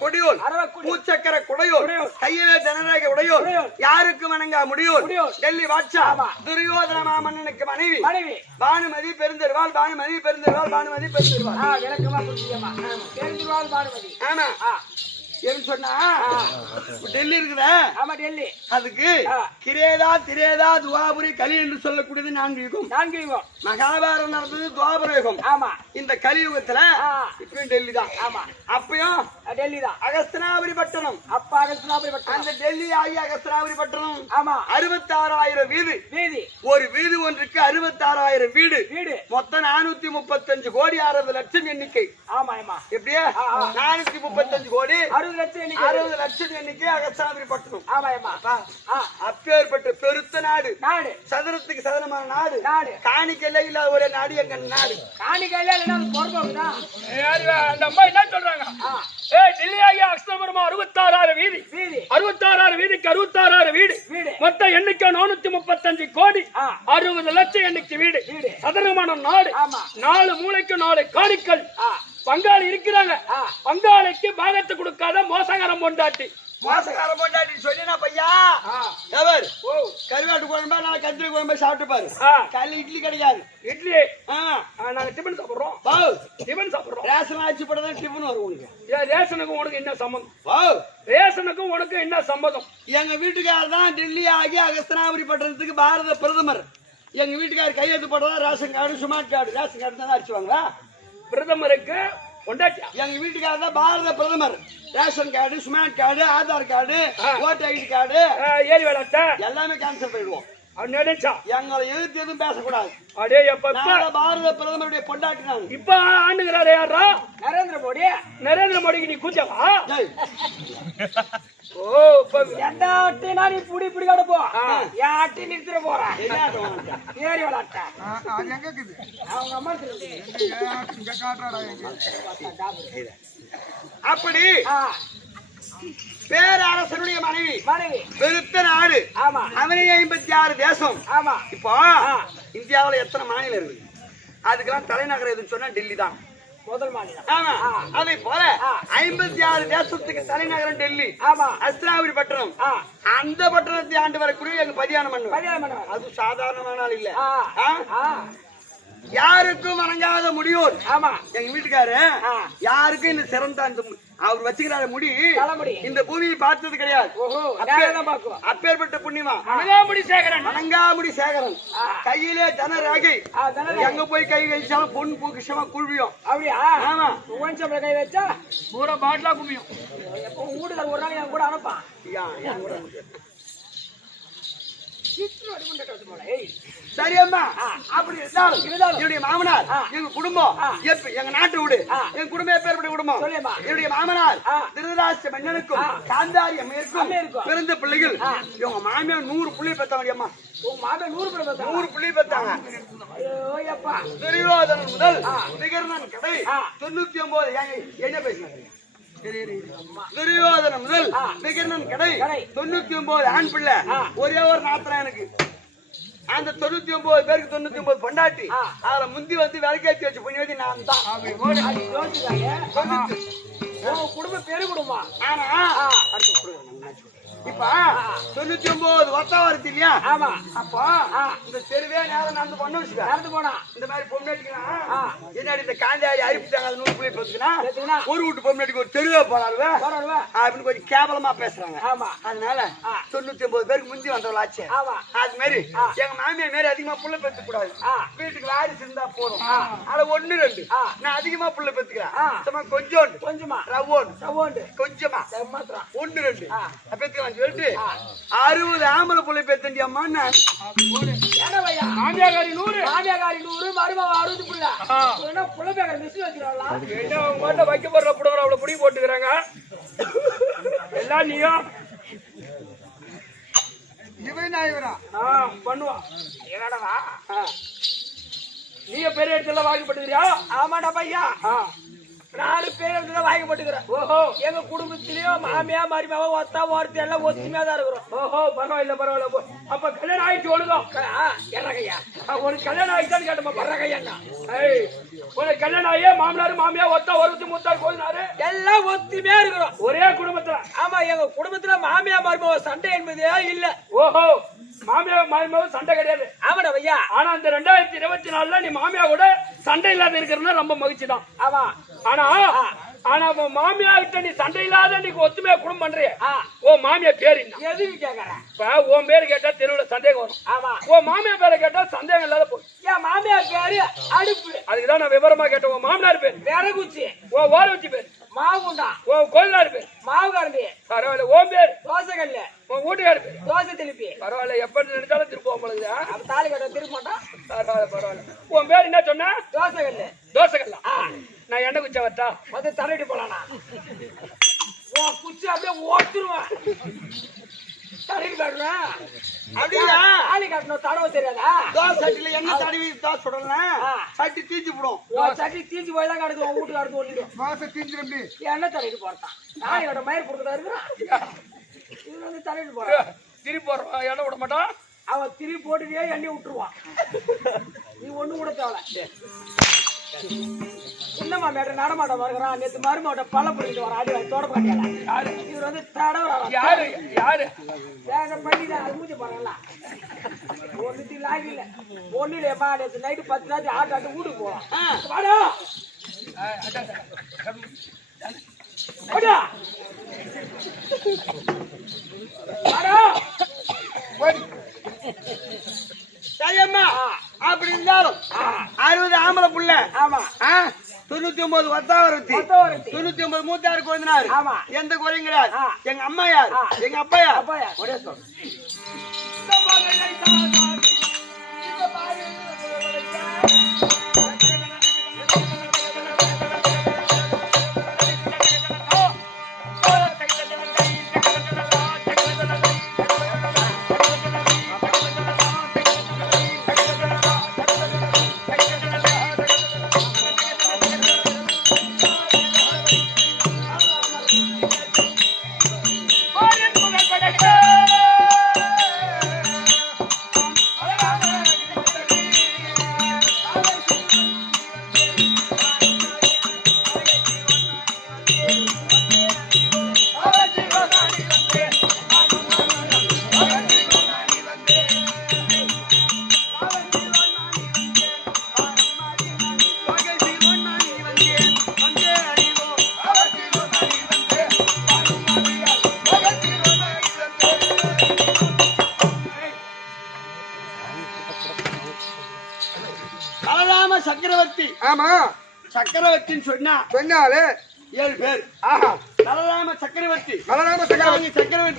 கொடியோன் பூச்சக்கர குடையோன் கையில ஜனநாயக உடையோன் யாருக்கு வணங்கா முடியோன் டெல்லி பாட்சா துரியோதன மாமன்னனுக்கு மனைவி பானுமதி பெருந்தெருவாள் பானுமதி பெருந்தெருவாள் பானுமதி பெருந்தெருவாள். விளக்கமா புரிஞ்சுக்கமா பெருந்திருவாள் பானுமதி. ஆமா ஏன்னு சொன்னா டெல்லி இருக்குத ஆமா டெல்லி அதுக்கு கிரேதா திரேதா துவாபுரி கலி என்று சொல்லக்கூடியது 4 யுகம். மகாபாரதம் நடந்தது துவாபர யுகம். ஆமா இந்த கலியுகத்துல இப்பயும் டெல்லி தான். ஆமா அப்பயும் டெல்லி தான். அகஸ்தனாபுரி பட்டணம் அப்ப அகஸ்தனாபுரி பட்டணம் அந்த டெல்லி ஆகி அகஸ்தனாபுரி பட்டணம் ஆமா 66,000 வீதி. ஒரு வீதி ஒன்றுக்கு 66,000 வீடு. மொத்தம் 435 கோடி 60 லட்சம் எண்ணிக்கை. ஆமா ஆமா எப்படியா 435 கோடி 60 லட்சம் எண்ணிக்கை அகஸ்தனாபுரி பட்டணம். ஆமா ஆமா அப்பேற்பட்ட பெருத்த நாடு சதுரத்துக்கு சதுரமான நாடு காணிக்கையில இல்லாத ஒரு நாடு எங்க நாடு. காணிக்கையில அந்த அம்மா என்ன சொல்றாங்க? டெல்லியாகி அகஸ்தனாபுரம் 66,000 வீதி. 66,000 வீதிக்கு 66,000 வீடு. மொத்த எண்ணிக்கை 435 கோடி 60 லட்சம் எண்ணிக்கை வீடு. சதுரமான நாடு 4 மூலைக்கு 4 காணிக்கல் பங்காளி இருக்கிறாங்க. பங்காளிக்கு பாகத்தை கொடுக்காத மோசகாரம் பொண்டாட்டி. மோசக்கார பொண்டாட்டி சொன்னா பையா எவர் கருவாட்டு குழம்பா நான் கத்திரி குழம்பா சாப்பிட்டு பாரு. காலைல இட்லி கிடைக்காது. இட்லி நாங்க டிபன் சாப்பிடுறோம். டிபன் சாப்பிடுறோம். ரேஷன் ஆச்சு போட்டதான் டிபன் வரும் உனக்கு. ரேஷனுக்கும் உனக்கு என்ன சம்பந்தம்? ரேஷனுக்கும் உனக்கு என்ன சம்பந்தம்? எங்க வீட்டுக்காரர் தான் டெல்லி ஆகி அகஸ்தனாபுரி பட்டணத்துக்கு பாரத பிரதமர். எங்க வீட்டுக்காரர் கையெழுத்து போட்டதான் ration card smart card. Ration card தான் அடிச்சுவாங்களா? பிரதமருக்கு பொண்டாட்டியா? எங்க வீட்டுக்காரர் தான் பாரத பிரதமர். Ration card smart card Aadhaar card voter ID card ஏரி வேலை எல்லாமே கேன்சல் பண்ணிடுவோம். நினைச்சா எங்களை எதிர்த்து எதுவும் பேசக்கூடாது. அடே எப்ப பாரத பிரதமருடைய பொண்டாட்டி நான். இப்ப ஆண்டுகிறாரு யாரா? நரேந்திர மோடி. நரேந்திர மோடிக்கு நீ கூச்சவா? ஓ எந்த அட்டினா நீ புடி புடி கடப்போ என் அட்டி நிறுத்திட போறேன். ஏரி விளாட்ட அவங்க அம்மா அப்படி பேரரசனுடைய மனைவி பெருத்த நாடு. ஆமா. அவனே 56 தேசம். ஆமா. இப்போ இந்தியாவுல எத்தனை மாநிலம் இருக்கு? அதுக்கெல்லாம் தலைநகரம் எதுன்னு சொன்னா டெல்லி தான் முதல் மாநிலம். ஆமா. அதே போல 56 தேசத்துக்கு தலைநகரம் டெல்லி. ஆமா. அஸ்திராபுரி பட்டணம். அந்த பட்டணத்தை ஆண்டு வரக்கூடிய எங்க பதியானம் பண்ணுவோம். அது சாதாரணமான ஆள் இல்ல. யாருக்கும் வணங்காத முடியோர். ஆமா. எங்க வீட்டுக்காரு யாருக்கும் இந்த சிறந்த அவர் வச்சுக்கிறார முடி இந்த பூமியை பார்த்தது கிடையாது. அப்பேற்பட்ட புண்ணியமா வணங்காமுடி சேகரன் கையிலே தன ரேகை. எங்க போய் கை வச்சாலும் பொண்ணு பூக்கிஷமா குழுவியும். அப்படியா? ஆமா. கை வச்சா பூரா பாட்டிலா கும்பியும். வீட்டுக்கு ஒரு நாள் என் கூட அனுப்பான். சரியம்மா. அப்படி இருந்தாலும் என்னுடைய மாமனார் எங்க குடும்பம் எங்க நாட்டு வீடு எங்க குடும்பம் எப்பேற்பட்ட குடும்பம். என்னுடைய மாமனார் திருதராஷ்டிர மன்னனுக்கும் காந்தாரி அம்மையருக்கும் பிறந்த பிள்ளைகள். இவங்க மாமியார் 100 பிள்ளை பெற்றவங்க. அம்மா உங்க மாமியார் 100 பிள்ளை பெற்றாங்க. துரியோதனன் முதல் விகர்ணன் கடை 99 என்ன பேசினாங்க? துரியோதனன் முதல் விகர்ணன் கடை 99 ஆண் பிள்ளை. ஒரே ஒரு நாத்திரம் எனக்கு. அந்த 99 பேருக்கு 99 பொண்டாட்டி. அதுல முந்தி வந்து விளக்கேற்றி வச்சு புண்ணியவதி நான் தான். குடும்பம் பெரு குடும்பம். ஆனா இப்ப 99 ஒத்தம் வருது இல்லையா? ஆமா. அப்போ இந்த தெருவே நேரம் நடந்து பண்ண வச்சுக்க. நடந்து போனா இந்த மாதிரி பொம்மைக்கலாம் என்னடி இந்த காந்தாரி அரிப்புட்டாங்க. அது 100 புள்ளி பத்துக்குன்னா ஒரு வீட்டு பொம்மைக்கு ஒரு தெருவே போறாளுவ அப்படின்னு கொஞ்சம் கேவலமா பேசுறாங்க. ஆமா. அதனால 99 பேருக்கு முந்தி வந்தவள் ஆச்சு. அது மாதிரி எங்க மாமியார் மாரி அதிகமா புள்ள பெத்து கூடாது. வீட்டுக்கு வாரிசு இருந்தா போதும். அதுல 1 2 நான் அதிகமா புள்ள பெத்துக்கிறேன். சும்மா கொஞ்சமா ரவோண்டு கொஞ்சமா 1 2 பெத்துக்கலாம் சொல்லிட்டு 60 ஆம்பளை புள்ளை பெத்தண்டி அம்மா. மாமியாரி 100 மருமக 60 புள்ள புள்ள பேக்கற மிஸ் வச்சிருக்காங்களா? வைக்க போடுற புடவை அவ்வளவு புடி போட்டுக்கிறாங்க. எல்லாம் நீயா பண்ணுவான். நீங்க பெரிய இடத்துல வாங்கப்பட்டுக்கிறியா? ஆமாடா பையா. 4 பேர் வாங்கப்பட்டுக்கிறேன். ஓஹோ. எங்க குடும்பத்திலயோ மாமியா மருமக ஒத்தா ஒருத்தி எல்லாம் ஒத்துமையா தான் இருக்கிறோம். ஓஹோ. பரவாயில்ல. அப்ப கல்யாணம் ஆயிடுச்சு ஒழுங்கும். எறகையா உனக்கு கல்யாணம் ஆயிடுச்சான்னு கேட்டமா? பறகையா உனக்கு கல்யாணம் ஆகியே மாமியா ஒத்தா ஒருத்தி மூத்தார் கோயினாரு எல்லாம் ஒத்துமையா இருக்கிறோம் ஒரே குடும்பத்துல. ஆமா. எங்க குடும்பத்துல மாமியா மருமக சண்டை என்பதே இல்ல. ஓஹோ. மாமியா மருமக சண்டை கிடையாது. ஆமாடா ஐயா. ஆனா இந்த 2024 நீ மாமியா கூட சண்டை இல்லாத இருக்கிறதுனா ரொம்ப மகிழ்ச்சி தான். ஆமா. ஆனா மாமியா கிட்ட நீ சண்டை இல்லாத நீ ஒத்துமையா குடும்பம் பண்றிய. ஓ மாமியா பேரு எதுக்கு கேக்குற? இப்ப உன் பேரு கேட்டா தெருவுல சந்தேகம் வரும். ஆமா. ஓ மாமியா பேரை கேட்டா சந்தேகம் இல்லாத போய். என் மாமியா பேரு அடுப்பு. அதுக்குதான் நான் விவரமா கேட்டேன். உன் மாமனார் பேரு விறகுச்சி. ஓ ஓரவச்சி பேரு மாவுண்டா. ஓ கோயிலார் பேரு மாவு கரண்டி. பரவாயில்ல. ஓம் பேரு தோசை கல்லு. உன் வீட்டுக்காரு பேரு தோசை திருப்பி. பரவாயில்ல. எப்ப நினைச்சாலும் திருப்ப உங்களுக்கு அப்ப தாலி கட்ட திருப்ப மாட்டான். பரவாயில்ல. உன் பேர் என்ன சொன்ன? தோசை கல்லு. தோசை கல்லா? நான் எண்ணெய் குச்சா வரட்டா? வந்து தரட்டு போலானா? உன் குச்சி அப்படியே ஓட்டுருவேன். தரட்டு காட்டுறேன். அப்படியா? தாலி கட்டணும் தடவை தெரியாதா? தோசை சட்டில எண்ணெய் தடவி தோசை சுடலாம். சட்டி தீஞ்சு போடும். சட்டி தீஞ்சு போய் தான் கிடக்கு. உன் வீட்டுக்கு அடுத்து ஓட்டிடும். தோசை தீஞ்சிரும். எண்ணெய் தரட்டு போறதான். தாலி கட்ட மயிர் கொடுக்குறதா இருக்கிறான். இது வந்து தரட்டு போறான். திருப்பி போடுறான். எண்ணெய் விட மாட்டான். அவன் திருப்பி போட்டுட்டே எண்ணெய் விட்டுருவான். நீ ஒண்ணு கூட தேவை. சின்னம்மா மேட்ட நடமாட்டம் வருகிறான். நேத்து மருமாட்ட பழ புரிஞ்சு வர அடி தோட பாட்டியால இவர் வந்து தடவை யாரு யாரு பண்ணிதான் அது மூஞ்சி பாருங்களா ஒண்ணு லாகில ஒண்ணு இல்லையம்மா. நேற்று நைட்டு 10 ராத்திரி ஆட்டாட்டு வீட்டுக்கு போகலாம். வாடா வாடா சரியம்மா அப்படி இருந்தாலும் 60 ஆம்பளை புள்ள. ஆமா 99 ஒத்தாவரத்தி 99 மூத்தாரு குழந்தைனாரு. ஆமா. எந்த குறையும் கிடையாது. எங்க அம்மா யார் எங்க அப்பா யார் அப்பாயா ஒரே சொல். சக்கரவர்த்தி. ஆமா சக்கரவர்த்தின்னு சொன்னாலே 7 பேர். நலராம சக்கரவர்த்தி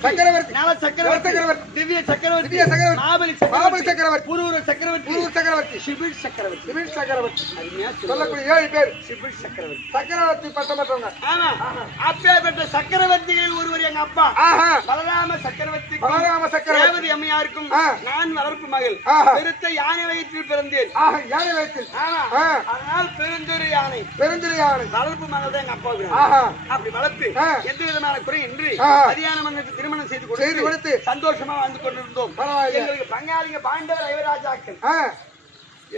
சக்கரவர்த்தி நல சக்கரவர்த்தி திவ்ய சக்கரவர்த்தி மாபலி சக்கரவர்த்தி புரூர சக்கரவர்த்தி சிபில் சக்கரவர்த்தி சொல்லக்கூடிய 7 பேர் சிபில் சக்கரவர்த்தி பட்டம் பெற்றவங்க. ஆமா அப்பேற்பட்ட சக்கரவர்த்திகளில் ஒருவர் எங்க அப்பா பலராம சக்கரவர்த்தி ரேவதி அம்மையாருக்கும் நான் வளர்ப்பு மகள். பெருத்த யானை வயிற்றில் பிறந்தேன். யானை வயிற்றில் அதனால் பெருந்தொரு யானை வளர்ப்பு மகள் தான் எங்க அப்பா. அப்படி வளர்த்து எந்த விதமான குறை இன்றி சரியான மன்னருக்கு திருமணம் செய்து கொடுத்து சந்தோஷமா வாழ்ந்து கொண்டிருந்தோம். எங்களுக்கு பங்காளிங்க பாண்டவர் ஐவராஜாக்கள்.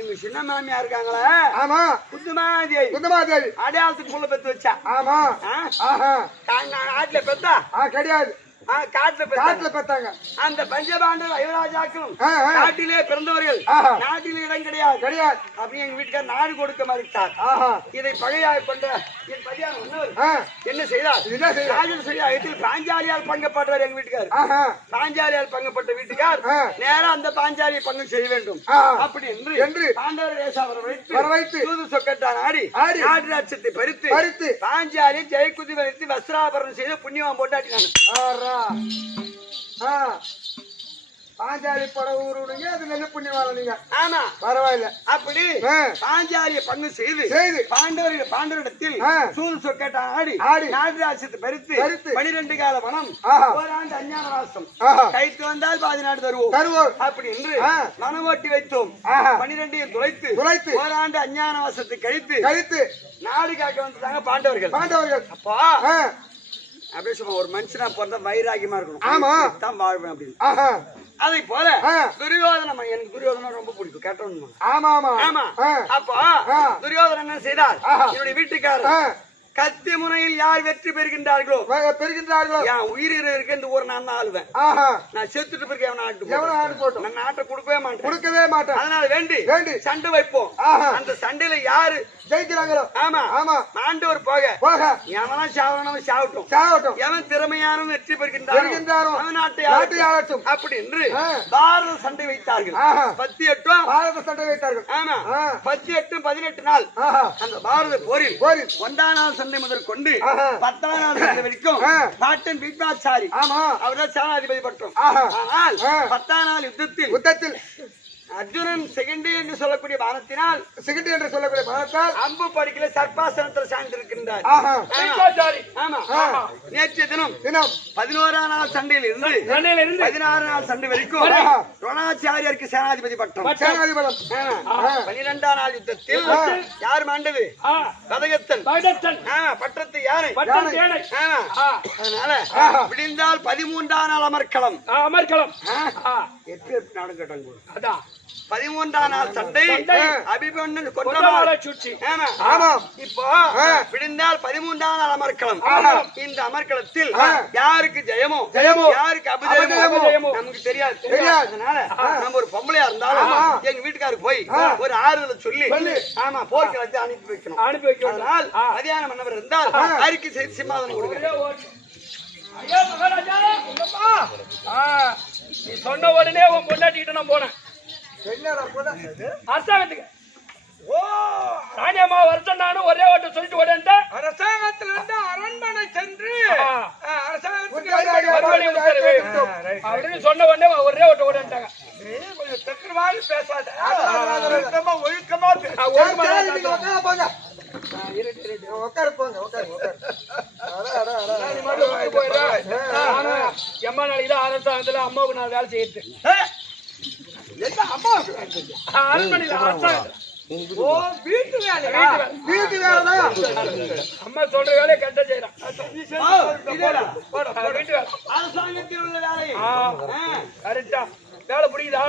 எங்க சின்ன மாமியா இருக்காங்களா? ஆமா குந்துமாதேவி அடையாளத்துக்கு புள்ள பெத்து வச்சா. ஆமா நாட்டுல பெத்தா கிடையாது காட்டுல பெத்தாங்க. அந்த பஞ்சபாண்டவர் ஐவராஜாக்களும் காட்டிலே பிறந்தவர்கள். நாட்டில் இடம் கிடையாது. அப்படி எங்க வீட்டுக்கார நாடு கொடுக்க மறுத்தார். இதை பகையாக கொண்ட என் பதியான என்ன செய்தார்? ராஜசூரியாகத்தில் பாஞ்சாலியால் பங்கப்பட்டவர் எங்க வீட்டுக்கார். பாஞ்சாலியால் பங்கப்பட்ட வீட்டுக்கார் நேரம் அந்த பாஞ்சாலியை பங்கு செய்ய வேண்டும் அப்படி என்று பாண்டவர் வர வைத்து தூது சொக்கட்டான் ஆடி நாடு ராட்சத்தை பறித்து பாஞ்சாலி ஜெயக்குதி வைத்து வஸ்திராபரணம் செய்து புண்ணியமா போட்டாட்டினாங்க. பாஞ்சாலி படம் ஊருங்க அது நல்ல புண்ணியவாளீங்க. ஆமா பரவாயில்ல. அப்படி பாஞ்சாலியை பங்கு செய்து பாண்டவரிடத்தில் சூது சொக்கட்டான் ஆடி நாடுராட்சத்தை பறித்து 12 கால வனம் ஓராண்டு அஞ்ஞான வாசம் கைத்து வந்தால் பாதி நாடு தருவோம் அப்படி என்று மனம் ஓட்டி வைத்தோம். 12 துளைத்து ஓராண்டு அஞ்ஞான வாசத்தை கழித்து நாடு காக்க வந்துட்டாங்க பாண்டவர்கள். அப்பா அப்படியே சும்மா ஒரு மனுஷனா பிறந்த வைராகியமா இருக்கணும். ஆமா தான் வாழ்வேன் அப்படின்னு. அதை போல துரியோதனம் எனக்கு துரியோதனம் ரொம்ப பிடிக்கும். கேட்டோம். ஆமா அப்போ துரியோதனன் என்ன செய்தார்? என்னுடைய வீட்டுக்காரர் கத்தி முனையில் யார் வெற்றி பெறுகின்றார்களோ என் உயிர் இருக்கு இந்த ஊரை நான் தான் ஆளுவேன். நான் செத்துட்டு பிறகு எவனை ஆட்டு போட்டோம். நான் நாட்டை கொடுக்கவே மாட்டேன். அதனால வேண்டி சண்டை வைப்போம். அந்த சண்டையில யாரு ஜெயிக்கிறாங்களோ ஆமா ஆண்டவர் போக எவனா சாவட்டும் எவன் திறமையான வெற்றி பெறுகின்றாரோ அவன் நாட்டை ஆளட்டும் அப்படி என்று பாரத சண்டை வைத்தார்கள். 18 பாரத சண்டை வைத்தார்கள். ஆமா 18 நாள் அந்த பாரத போரில் 1ஆம் நாள் சண்டை முதல் கொண்டு 10ஆம் நாள் சண்டை வரைக்கும் பாட்டன் பீஷ்மாச்சாரி அவர்தான் சேனாதிபதி பட்டம். ஆனால் 10ஆம் நாள் யுத்தத்தில் அர்ஜுனன் செகண்ட் என்று சொல்லக்கூடிய பானத்தினால் அம்பு படிக்கல சர்பாசனத்தில் சாய்ந்திருக்கின்றார். நேற்றைய தினம் 11ஆம் நாள் சண்டையில் இருந்து 16 நாள் சண்டை வரைக்கும் துரோணாச்சாரியருக்கு சேனாதிபதி பட்டம். 12ஆம் நாள் யுத்தத்தில் யார் மாண்டது? பதகத்தன் பட்டத்து யானை. அதனால விடிந்தால் 13ஆம் நாள் அமர்க்களம் எப்படி நாடு கேட்டாங்க. 13ஆம் நாள் சண்டை அபிமன்யு கொன்றவளை சுற்றி. ஆமா. இப்போ விடிந்தால் 13ஆம் நாள் அமர்க்களம். இந்த அமர்க்களத்தில் யாருக்கு ஜெயமோ யாருக்கு அபிஜயமோ நமக்கு தெரியாது. அதனால நம்ம ஒரு பொம்பளையா இருந்தாலும் எங்க வீட்டுக்காருக்கு போய் ஒரு ஆறுதலை சொல்லி ஆமா போர்க்களத்தை அனுப்பி வைக்கணும். அதனால் மதியானம் மன்னவர் இருந்தால் அறிக்கை செய்து சிம்மாதனம் கொடுங்க. ஐயா மகாராஜா, நீ சொன்ன உடனே உன் பொண்டாட்டிக்கிட்ட நான் போனேன் அரசாங்கத்துக்கு. ராணியம்மா வருஷம் நானும் ஒரே ஓட்ட சொல்லிட்டு ஓடேன்ட்டேன். அரசாங்கத்துல இருந்து அரண்மனை சென்று அப்படின்னு சொன்ன உடனே ஒரே ஓட்ட ஓடேன்ட்டாங்க. கொஞ்சம் தெற்குவாரி பேசாத, ஒழுக்கமா எம்மா நாளைக்கு தான் அரசாங்கத்துல அம்மாவுக்கு நான் வேலை செய்யிட்டு அரண்மனையில அரசாங்கத்துல வீட்டு வேலை அம்மா சொல்ற வேலையை கரெக்டா செய்யறான். அரசாங்கத்தில் உள்ள வேலை கரெக்டா வேலை புரியுதா?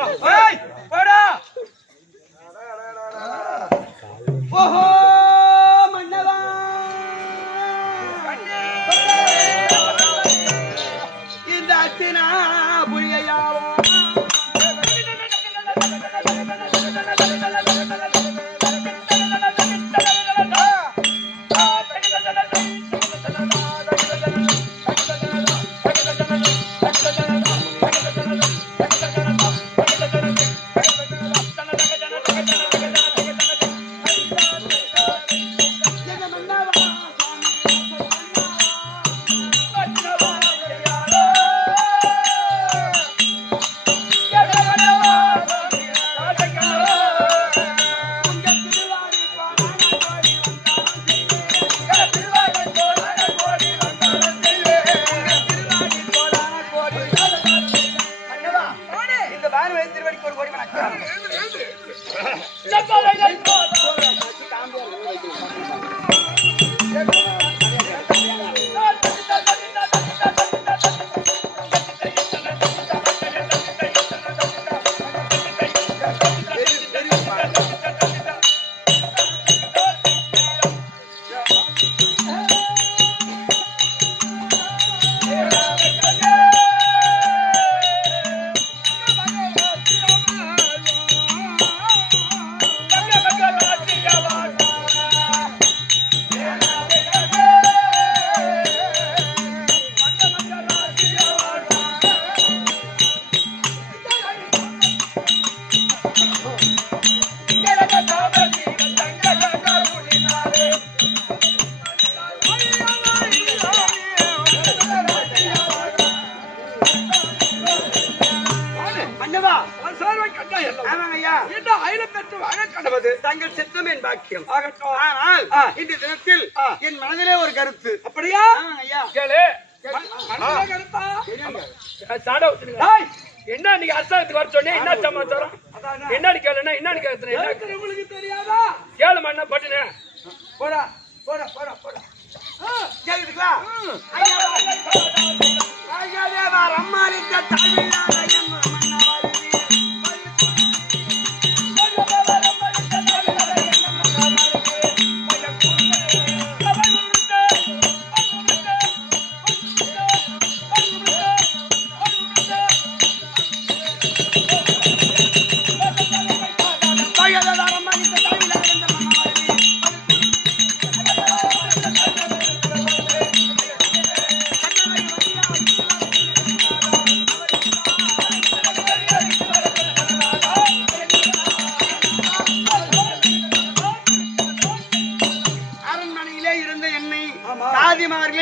ஓஹோ மன்னவா இந்த அத்தினா புலியாவோ தங்கள் சித்தமேன் பாக்கியம். ஆனால் இந்த தினத்தில் என் மனதிலே ஒரு கருத்து. அப்படியா ஐயா கேளு. என்ன நீங்க அரசாங்கத்துக்கு வர சொன்னேன், என்ன சமாச்சாரம்? என்னன்னு கேளுனா என்னன்னு கேட்கிறேன், உங்களுக்கு தெரியாதா? கேளுமா என்ன பட்டுனே போடா போடா போடா போடா கேளுங்களா? ஐயா ரம்மாரித்த தமிழ்நாடு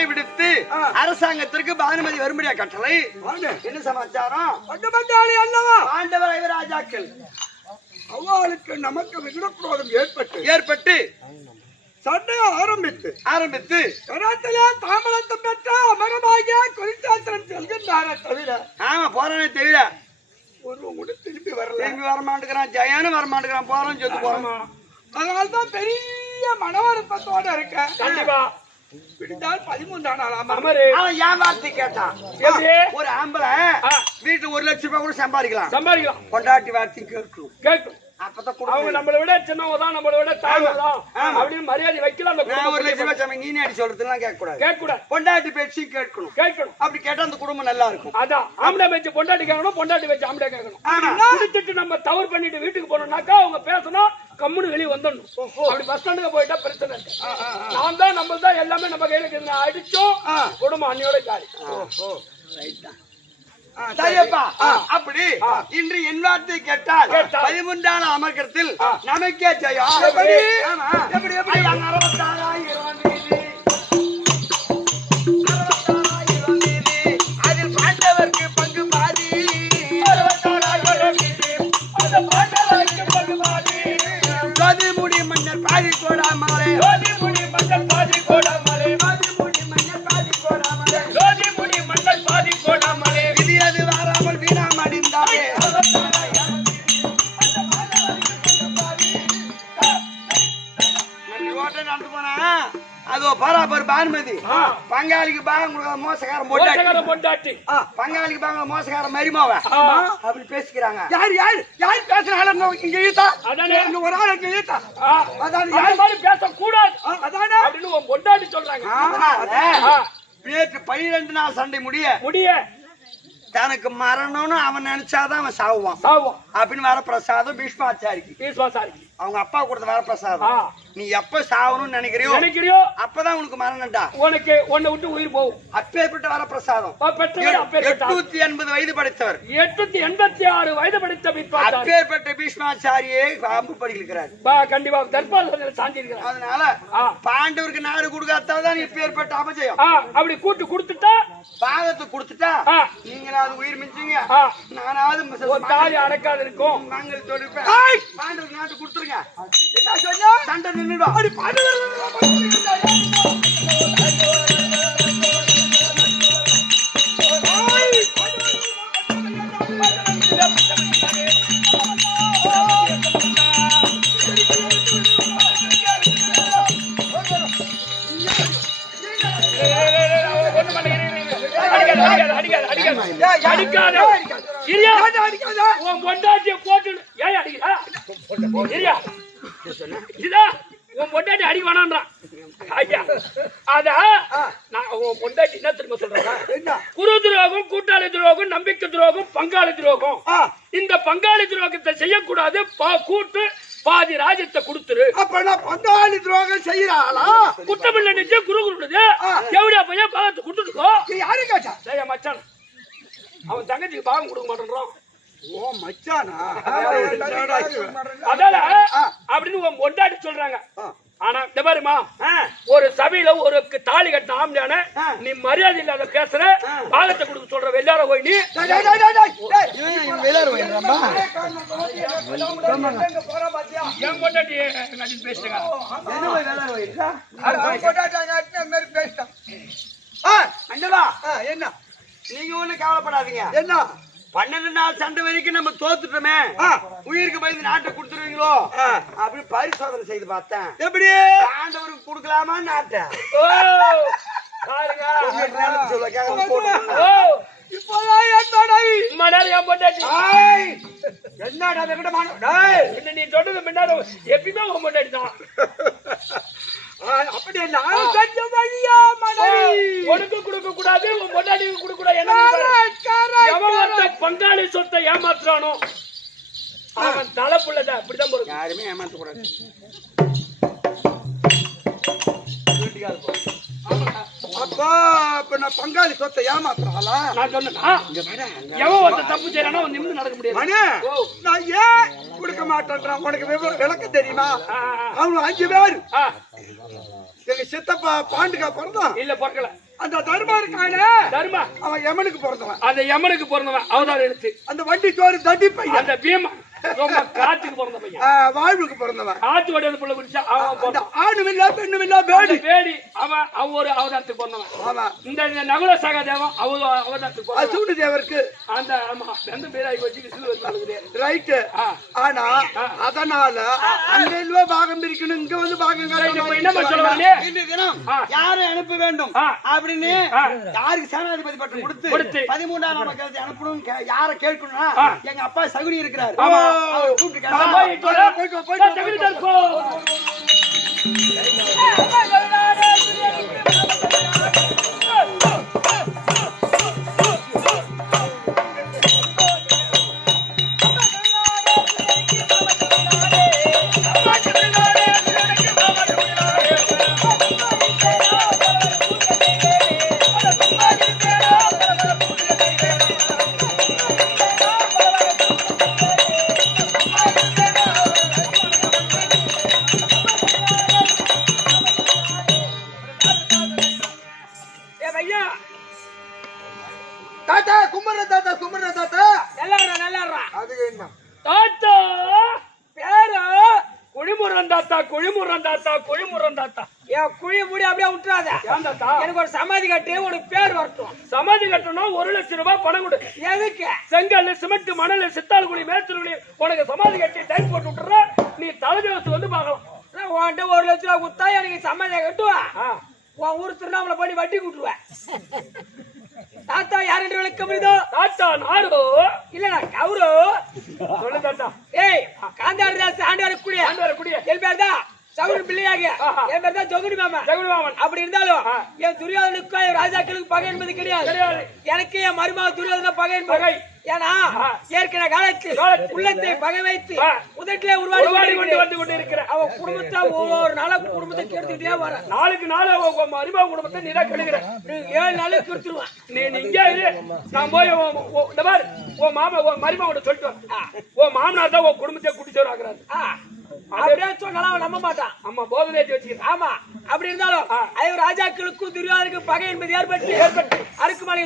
விடுத்து அரசாங்கத்திற்கு பானுமதி வரும்படியா கட்டளை. என்ன சமாச்சாரம்? ஆண்டவர் ஐவராஜாக்கள் அவளுக்கு நமக்கு விகிடக்குரோதம் ஏற்பட்டு சண்டையை ஆரம்பித்து கராத்திலே தாமதத்தை பெற்ற அமரமாகிய குறிச்சாத்திரம் செல்கின்றாரே தவிர போறானே தவிர ஒருவன் கூட திரும்பி வரமாட்டேங்கிறான். ஜெயானும் வரமாட்டேங்கிறான். போறோம் சொல்லி போறோமா. அதனால்தான் பெரிய மன வருத்தத்தோட இருக்க. கண்டிப்பா விடுந்தால் 13 நாளாமா. அமரு. அவன் ஏன் வார்த்தை கேட்டான். எப்படி? ஒரு ஆம்பளை வீட்டுல 1 லட்சம் ரூபாய் கூட சம்பாதிக்கலாம். சம்பாதிக்கலாம். கொண்டாட்டி வார்த்தை கேட்கும். கேட்கும். அப்பதான் அவங்க குடும்பம். நம்மளை விட சின்னவங்க தான், நம்மளை விட தாய்மார் தான் அப்படின்னு மரியாதை வைக்கலாம். அந்த நான் 1 குடும்பம் லட்சம் ரூபாய் சம்பளம் நீ அடி சொல்றதுலாம் கேட்க கூடாது. கேட்கக்கூடாது. கொண்டாட்டி பேச்சு கேட்கணும். கேட்கணும். அப்படி கேட்டா அந்த குடும்பம் நல்லா இருக்கும். அதான் ஆம்பளை வச்சு பொண்டாட்டி கேட்கணும், பொண்டாட்டி வச்சு ஆம்பளை கேட்கணும். ஆமா. குடிச்சிட்டு நம்ம தவறு பண்ணிட்டு வீட்டுக்கு போனோம்னாக்கா அவங்க பேசணும், கம்முன்னு வெளியே வந்துடணும். அப்படி பஸ் ஸ்டாண்டுக்கு போயிட்டா பிரச்சனை இல்லை. நான் தான் நம்ம தான் எல்லாமே நம்ம கையில இருக்குது. அடிச்சோம் குடும்பம் அன்னையோட ஜாலி. சரியப்பா. அப்படி இன்று என் வார்த்தை கேட்டால் 13ஆம் அமர்க்கத்தில் நமக்கே ஜெயம். எப்படி? ஆமா. எப்படி எப்படி? 66,000 வீதி. 66,000 வீதி. அதில் பாண்டவர்க்கு பங்கு பாதி. 66,000 வீதி. அந்த பாண்டவருக்கு பங்கு பாதி. ஜோதிமுடி மன்னர் பாதி கோடாமலை. ஜோதிமுடி மன்னர் பாதி கோடாமலை. ஜோதிமுடி மன்னர் பாதி கோடாமலை. ஜோதிமுடி மன்னர் பாதி கோடாமலை. விதி அது வாராமல் வீணாம் அடிந்தாரே. நடந்து போனா அதோ பராபர் பானுமதி பங்காளிக்கு பாகம் கொடுக்காத மோசக்காரன் மோசக்காரன் பொண்டாட்டி. பங்காளிக்கு பாகம் மோசக்காரன் மரிமாவ ஆமா. அப்படி பேசிக்கிறாங்க. யார் பேசுறாங்க இங்க ஈத்தா? அதானே. இங்க ஒரு ஆள் இங்க ஈத்தா. அதான் யார் மாதிரி பேசக்கூடாது அதானே. அப்படின்னு உன் பொண்டாட்டி சொல்றாங்க. நேற்று 12 நாள் சண்டை முடிய தனக்கு மரணம்னு அவன் நினைச்சாதான் அவன் சாவுவான் சாவோம். அப்படின்னு வரப்பிரசாதம் பீஷ்மாச்சாரிக்கு பீஸ்வாசாரி அவங்க அப்பா கொடுத்த வரப்பிரசாதம். நீ எப்ப சாவணும்னு நினைக்கிறியோ நினைக்கிறியோ அப்பதான் உனக்கு மரணம்டா. உனக்கு உன்னை விட்டு உயிர் போகும். அப்பேற்பட்ட வரப்பிரசாதம். பெற்றவர் அப்பேற்பட்ட 880 வயது படைத்தவர். 886 வயது படித்த பீஸ்வாசாரி. அப்பேற்பட்ட பீஷ்மாச்சாரியே பாம்பு படிக்கிறார். கண்டிப்பா தர்பாரத்தில் சாந்தி இருக்கிறார். அதனால பாண்டவருக்கு நாடு கொடுக்காதான் இப்பேற்பட்ட அபஜயம். அப்படி கூட்டு கொடுத்துட்டா பாகத்தை கொடுத்துட்டா நீங்களாவது உயிர் மிஞ்சுங்க, நானாவது ஒரு தாலி அடக்காது இருக்கும். நாங்கள் தொடுப்பேன். பாண்டவருக்கு நாட்டு கொடுத்துருங்க. சண்டை நின்றுடும். பொண்டாட்டிய போட்டு ஏன் அடிக்கிறா? உன் பொண்டாட்டி அடிக்க வேணான்றான். ஐயா அத நான் உன் பொண்டாட்டி என்ன திரும்ப சொல்றேன். குரு துரோகம், கூட்டாளி துரோகம், நம்பிக்கை துரோகம், பங்காளி துரோகம். இந்த பங்காளி துரோகத்தை செய்யக்கூடாது. கூட்டு பாதி ராஜ்யத்தை கொடுத்துரு. அப்ப நான் பங்காளி துரோகம் செய்யறாளா? குற்றமில்லை நினைச்சு குரு குருடுது. எவடியா பையன் பாகத்தை கொடுத்துருக்கோ. யாரு கேட்டா? மச்சான் அவன் தங்கச்சிக்கு பாகம் கொடுக்க மாட்டேன்றான். ஓ மச்சானா? அதால அப்படின்னு உன் பொண்டாட்டி சொல்றாங்க. ஆனா இந்த பாருமா, ஒரு சபையில ஒரு தாலி கட்டின ஆம்பளையான நீ மரியாதை இல்லாத பேசுற, பாகத்தை கொடுக்க சொல்ற வெள்ளார போய் நீ என் பொண்டாட்டி பேசுங்க. என்ன நீங்க ஒண்ணு கவலைப்படாதீங்க. என்ன 12 நாள் சண்டை வரைக்கும் நம்ம தோத்துட்டோமே, உயிருக்கு பயந்து நாட்டை கொடுத்துருவீங்களோ அப்படி பரிசோதனை செய்து பார்த்தேன். எப்படி ஆண்டவருக்கு கொடுக்கலாமா நாட்டை? நீ சொன்னது முன்னாடி எப்படிதான் உன் பொண்டாட்டி தான். அப்படி உனக்கு கொடுக்க கூடாது, உன் பொண்டாட்டிக்கு கொடுக்க கூடாது. என்ன பங்காளி சொத்தை ஏமாத்துறானோ அவன் தலை புள்ளதான். அப்படிதான் போறோம். யாருமே ஏமாத்த கூடாது. அப்பா இப்ப நான் பங்காளி சொத்தை ஏமாத்துறாளா? நான் சொன்னா எவன் ஒருத்த தப்பு செய்யறானோ அவன் நிமிர்ந்து நடக்க முடியாது. நான் ஏன் கொடுக்க மாட்டேன்றான் உனக்கு விளக்கம் தெரியுமா? அவங்க 5 பேர் எங்க சித்தப்பா பாண்டுக்கா பிறந்தான். இல்ல பிறக்கல. அந்த தர்மா இருக்கான தர்மா அவன் யமனுக்கு பிறந்தவன். அந்த யமனுக்கு பிறந்தவன் அவதாரம் எடுத்து. அந்த வண்டி சோறு தட்டி பையன். அந்த பீமா காத்துக்கு பிறந்த பையன். வாழ்வுக்கு பிறந்தவன். காத்து வடையில புள்ள குடிச்சா அவன் ஆணும் இல்ல பெண்ணும் இல்ல பேடி பேடி அவன் ஒரு அவதாரத்துக்கு போனவன். ஆமா. இந்த நகுல சகாதேவன் அவதாரத்துக்கு போனவன். அசுவனி தேவருக்கு அந்த ஆமா வெந்த பேராகி வச்சு விசுவது ரைட். ஆனா அதனால அங்க இல்ல பாகம் இருக்கணும், இங்க வந்து பாகம் என்ன சொல்லுவாங்க, யாரை அனுப்ப வேண்டும் அப்படின்னு யாருக்கு சேனாதிபதி பட்டம் கொடுத்து 13ஆம் நமக்கு அனுப்பணும். யாரை கேட்கணும்னா எங்க அப்பா சகுனி இருக்கிறார். அவர் கூப்பிட்டு தாத்தா கும்பர தாத்தா கும்பர தாத்தா நல்லா அது என்ன தாத்தா பேரு குழிமுறன் தாத்தா குழிமுறன் தாத்தா குழிமுறன் தாத்தா. என் குழி மூடி அப்படியே விட்டுறாத. ஏன் தாத்தா? எனக்கு ஒரு சமாதி கட்டி உனக்கு பேர் வரட்டும். சமாதி கட்டணும் 1 லட்சம் ரூபாய் பணம் கொடு. எதுக்கு? செங்கல் சிமெண்ட் மணல் சித்தாள் குழி மேய்ச்சல் உனக்கு சமாதி கட்டி டைம் போட்டு விட்டுற. நீ தலைதேவத்து வந்து பார்க்கலாம். உன்கிட்ட 1 லட்சம் ரூபாய் குத்தா எனக்கு சமாதியை கட்டுவா. உன் ஊர் திருநாமலை பண்ணி வட்டி கூட்டுவேன். தாத்தா யாரு விளக்க முடியுதோ? தாத்தா நாரோ இல்ல கவுரோ சொல்லு தாத்தா. ஏய் காந்தாரி தாஸ் ஆண்டாரு குடிய என் பேர் தான் சவுரு பிள்ளையாக, என் பேர் தான் ஜோகுடி மாமன். அப்படி இருந்தாலும் என் துரியோதனுக்கும் என் ராஜாக்களுக்கு பகை என்பது கிடையாது. எனக்கு என் மருமக துரியோதன பகை என்பது. ஏன்னா ஏற்கனவே காலத்தில் உள்ளத்தை பகை வைத்து முதட்டிலே உருவாடி கொண்டு வந்து கொண்டிருக்கிற அவன் குடும்பத்தை ஒவ்வொரு நாளும் குடும்பத்தை கெடுத்துக்கிட்டே வர. நாளுக்கு நாள் மருமக குடும்பத்தை நீ தான் கெடுக்கிற. 7 நாளுக்கு கெடுத்துருவான். நீ இங்கே இரு, நான் போய் இந்த மாதிரி உன் மாமா உன் மருமக சொல்லிட்டு உன் மாமனார் தான் உன் குடும்பத்தை குடிச்சோர் ஆகுறாரு. அப்படியே சொன்னாலும் அவன் நம்ப மாட்டான். அம்மா போதை ஏற்றி வச்சுக்கிறேன். ஆமா அப்படி இருந்தாலும் ஐவர் ராஜாக்களுக்கும் துரியோதனுக்கும் பகை என்பது ஏற்பட்டு அருக்குமலை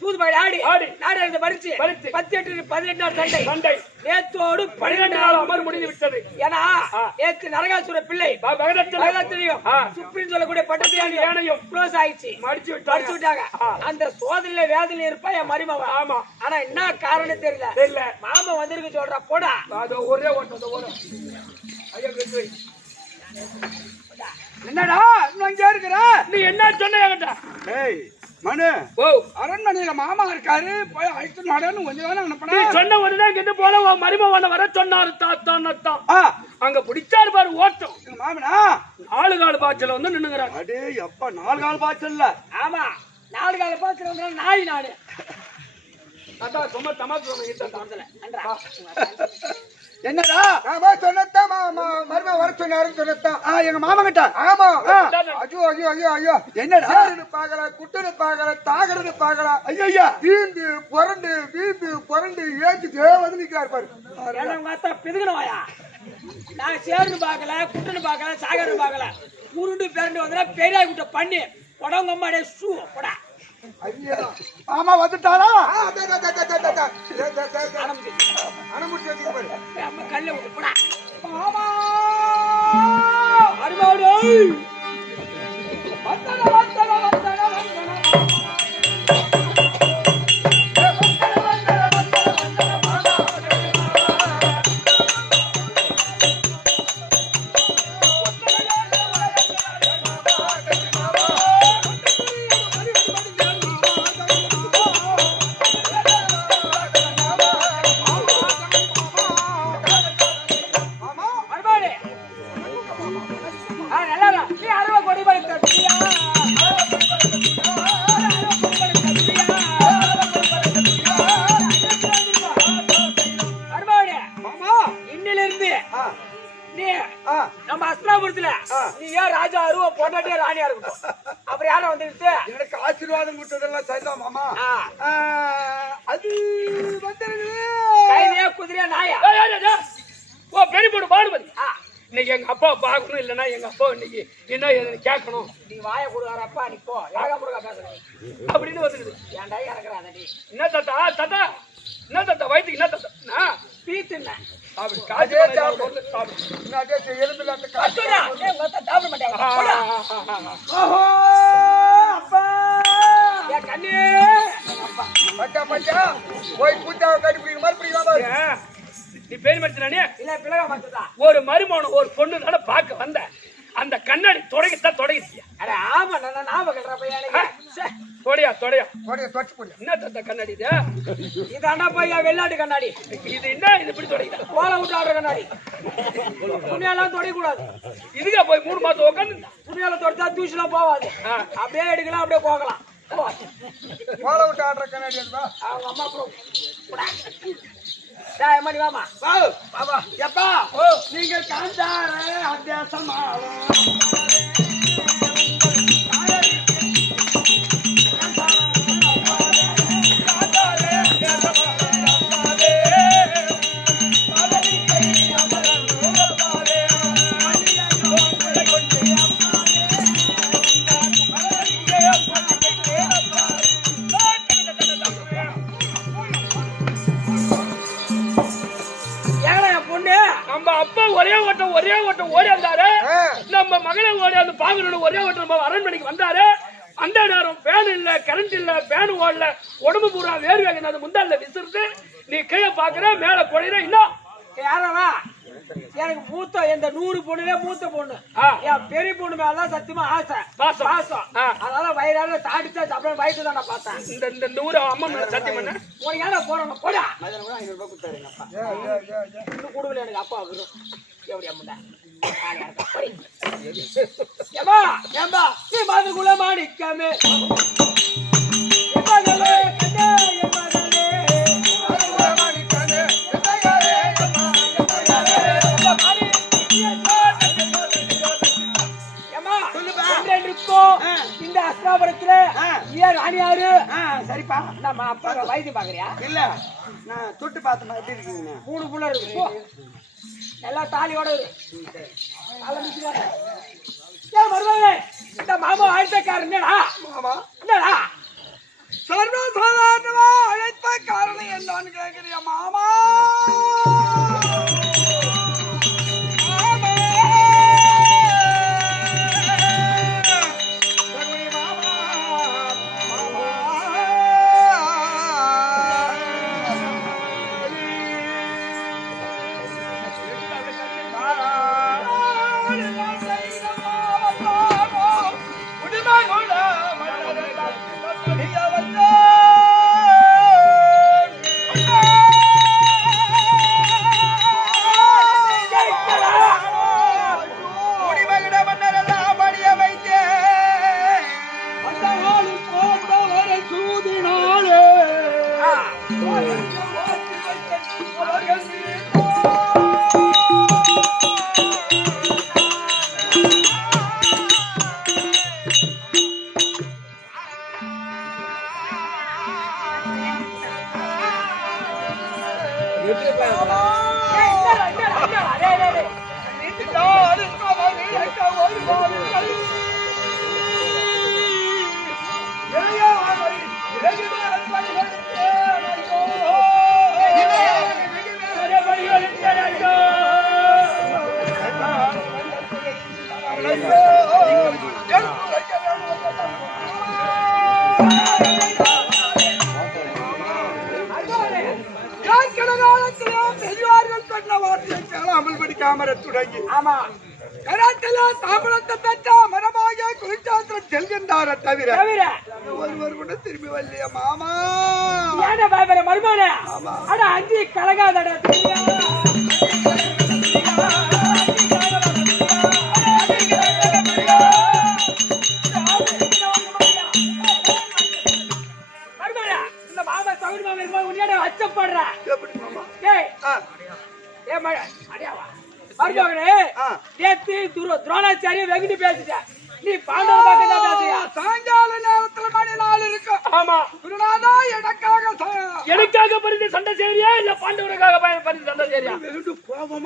சூதுபாடி ஆடி நாடு பறிச்சு 18 நாள் சண்டை நேத்தோடு 12 நாள் அமர் முடிந்து விட்டது. ஏன்னா நேற்று நரகாசுர பிள்ளை பகதத்திலையும் சுப்ரீம் சொல்லக்கூடிய பட்டத்தையும் க்ளோஸ் ஆயிடுச்சு, மடிச்சு விட்டாங்க. அந்த சோதனையில வேதனையில இருப்பா என் மருமவன். ஆமா ஆனா என்ன காரணம் தெரியல. மாமா வந்திருக்கு சொல்ற போடா. ஒரே ஓட்டம் என்னடா இங்க இருக்கிற நீ என்ன சொன்ன? மனு அரண்மனையில மாமா இருக்காரு, போய் அழைத்து நடன்னு கொஞ்சம் அனுப்பினா சொன்ன உடனே இங்கிட்டு போல உன் மருமகனை வர சொன்னாரு. தாத்தான் அங்க பிடிச்சாரு பாரு ஓட்டம். மாமனா 4 கால் பாய்ச்சல வந்து நின்னுங்கிறாங்க. அடே அப்பா 4 கால் பாய்ச்சல்ல. ஆமா 4 கால் பாய்ச்சல நாய் நாடு. அதான் சும்மா தமாக்கு என்னடா சொன்னதா மருமக வர சொன்னாருன்னு சொன்னதா எங்க மாமா கிட்ட. ஆமா ஐயோ ஐயோ ஐயோ ஐயோ என்னடா பாக்கல குட்டுன்னு பாக்கல தாகறது பாக்கல ஐயா வீந்து புரண்டு ஏச்சுட்டே வந்து நிக்கிறாரு பாரு. பார்த்தா பிதுகணுவாயா? நான் சேர்ந்து பாக்கல குட்டுன்னு பாக்கல சாகரன்னு பாக்கல உருண்டு பேரண்டு வந்தா பெரியா குட்ட பண்ணி உடம்பு அம்மாடே ஷூ போடா. ஆமா வந்துட்டாரா? கல்ல விட்டு போடா. அருமாடு நம்ம அஸ்லாபுரத்துல நீ ஏன் ராஜா அருவ பொண்டாட்டியா ராணியா இருக்கட்டும். அப்புறம் யாரும் வந்துட்டு எனக்கு ஆசீர்வாதம் கொடுத்ததெல்லாம் சரிதான் மாமா. அது கையிலே குதிரையா நாயா? ஓ பெரிய பொண்ணு பானுமதி இன்னைக்கு எங்க அப்பா பாக்கணும், இல்லன்னா எங்க அப்பா இன்னைக்கு என்ன கேட்கணும். நீ வாய கொடுக்காரப்பா நீ போ யாரா முருகா பேசுறேன் அப்படின்னு வந்துடுது. ஏன்டா இறக்குறாத நீ? என்ன தாத்தா என்ன தாத்தா வயிற்றுக்கு என்ன தாத்தா பீத்துன சாப்பிடு அதே காசு சாப்பிடு. சாப்பிடு இன்னும் அதே எலும்பில்லாத காசு. அச்சோடா, ஏய், உங்க அத்தை சாப்பிட மாட்டாங்க. ஓஹோ அப்பா ஏய், கண்ணு. பச்சா பச்சா போய் பூச்சாவை கட்டிப்பிடிக்க மறுபடியும் பாரு. நீ பேர் மடிச்சானே இல்ல, பிளவ மாட்டுதா. ஒரு மருமகன் ஒரு பொண்ணு தானே பார்க்க வந்த அந்த கண்ணாடி தொடங்கிட்டியா அட ஆமா, நான் ஞாபகம் கல்ற பையன் எனக்கு. தொடையா போடிய தொச்சு போடிய. என்ன தத்த கண்ணாடி இது இதாண்டா பையன் வெள்ளாட்டு கண்ணாடி. இது என்ன இது இப்படி தொடங்கிட்ட கோல விட்டு ஆடுற கண்ணாடி. துணியெல்லாம் தொடைய கூடாது. இதுக்கா போய் 3 மாசம் உட்காந்து துணியால தொடுத்தா தூசிலாம் போவாது. அப்படியே எடுக்கலாம், அப்படியே போகலாம். கோல விட்டு ஆடுற கண்ணாடி அதுவா? அவங்க அம்மா அப்புறம் டேய் மணி வாமா. பாபா எப்பா நீங்க காந்தார அத்தியாசமால நம்ம அப்பா ஒரே ஓட்டம் ஓடி வந்தாரு நம்ம மகளை ஓடி அந்த பாங்கனோட ஒரே ஓட்டம் நம்ம அரண்மனைக்கு வந்தாரு அந்த நேரம் ஃபேன் இல்ல கரண்ட் இல்ல ஃபேன் ஓடல உடம்பு பூரா வேர்வை அது முந்தால விசிறுது நீ கீழே பாக்குற மேல கொடையிற இன்னும் யாரவா எனக்கு மூத்த இந்த 100 பொண்ணுல மூத்த பொண்ணு என் பெரிய பொண்ணு மேலதான் சத்தியமா ஆசை பாசம் அதனால வயிறால சாடிச்சா அப்படியே வயிற்று தான் நான் பார்த்தேன். இந்த 100 அம்மா மேல சத்தியம் பண்ண உனக்கு ஏன்னா போறோம் போடா. மதியம் கூட 500 ரூபாய் கொடுத்தாரு எங்க அப்பா. இன்னும் கூடுதல் எனக்கு அப்பா வரும் எப்படி அம்மா ஏமா ஏம்பா நீ மதுக்குள்ள மாணிக்கமே எம்மாதலே கண்ணே எம்மாதலே இந்த அஸ்தாபுரத்துல ஏன் ராணியாரு சரிப்பா நம்ம அப்பா வைத்தியம் பாக்குறியா? இல்ல நான் தொட்டு பார்த்தமா எப்படி இருக்கீங்க? 3 புள்ள இருக்கு எல்லா தாலியோட வருவாங்க. இந்த மாமா அழைத்தக்காரன் மாமா என்னடா சர்வசாதாரணமா அழைத்த காரணம் என்னன்னு கேக்குறியா மாமா? திரும்பி வரலையா மாமா? மருமான அஞ்சு கலகாதடா அச்சப்படுற துரோணாச்சாரிய வெகுண்டு பேசிட்ட நீ பாண்டவ பக்கம் பேசியா? சாயங்கால நேரத்துல மணி 4 இருக்கு. ஆமா குருநாதா எனக்காக பரிந்து சண்டை செய்யறியா இல்ல பாண்டவருக்காக பரிந்து சண்டை செய்யறியா?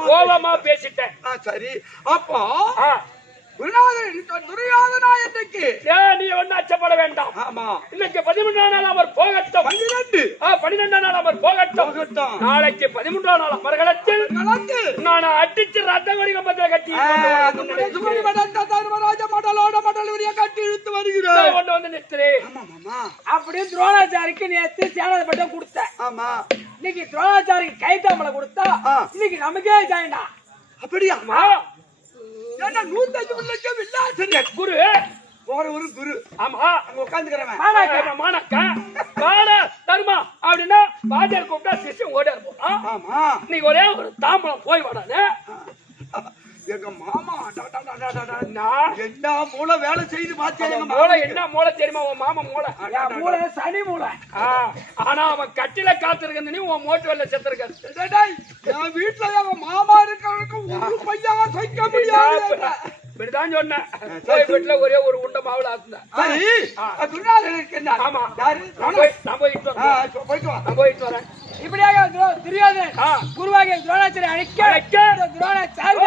கோபமா பேசிட்டேன். சரி அப்போ துரியோதனா என்றைக்கு நீ ஒன்னும் அச்சப்பட வேண்டாம். ஆமா இன்னைக்கு 13ஆம் நாள் அவர் போகட்டும். 12ஆம் நாள் அவர் போகட்டும். நாளைக்கு 13ஆம் நாள் மறுகளத்தில் நான் அடிச்சு ரத்த கொடி கம்பத்தை கட்டி தர்மராஜ மடலோட மடலுடைய கட்டி இழுத்து வருகிறேன் கொண்டு வந்து நிறுத்துறேன். அப்படின்னு துரோணாச்சாரிக்கு நேத்து சேனல் பட்டம் கொடுத்த. ஆமா இன்னைக்கு துரோணாச்சாரிக்கு கைத்தாமலை கொடுத்தா இன்னைக்கு நமக்கே ஜாயிண்டா. அப்படியா? ஆமா. ஏன்னா 105 லட்சம் வில்லாசரியர் குரு ஒரு குரு. ஆமா அங்க உட்கார்ந்துக்கிறவன் மாணக்கா தருமா அப்படின்னா பாஜர் கூப்பிட்டா சிஷ்யம் ஓட இருப்போம். ஆமா நீ ஒரே ஒரு தாம்பலம் போய் வாடானே. எங்க மாமா என்ன மூளை வேலை செய்து பார்த்தேன். மூளை என்ன மூளை தெரியுமா? உன் மாமா மூளை மூளை சனி மூளை. ஆனா அவன் கட்டில காத்திருக்க நீ உன் மோட்டு வேலை செத்துருக்க. என் வீட்டுல எங்க மாமா இருக்கிறவனுக்கு ஒரு பையா சைக்க முடியாது. இப்படிதான் சொன்னேன். வீட்டுல ஒரே ஒரு உண்ட மாவுல ஆத்துனேன். ஆமா நான் போயிட்டு வரேன். இப்படியாக துரியோதனன் குருவாகிய துரோணாச்சாரி அழைக்க துரோணாச்சாரி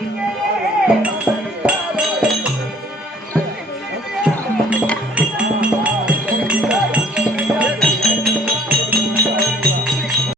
இங்கே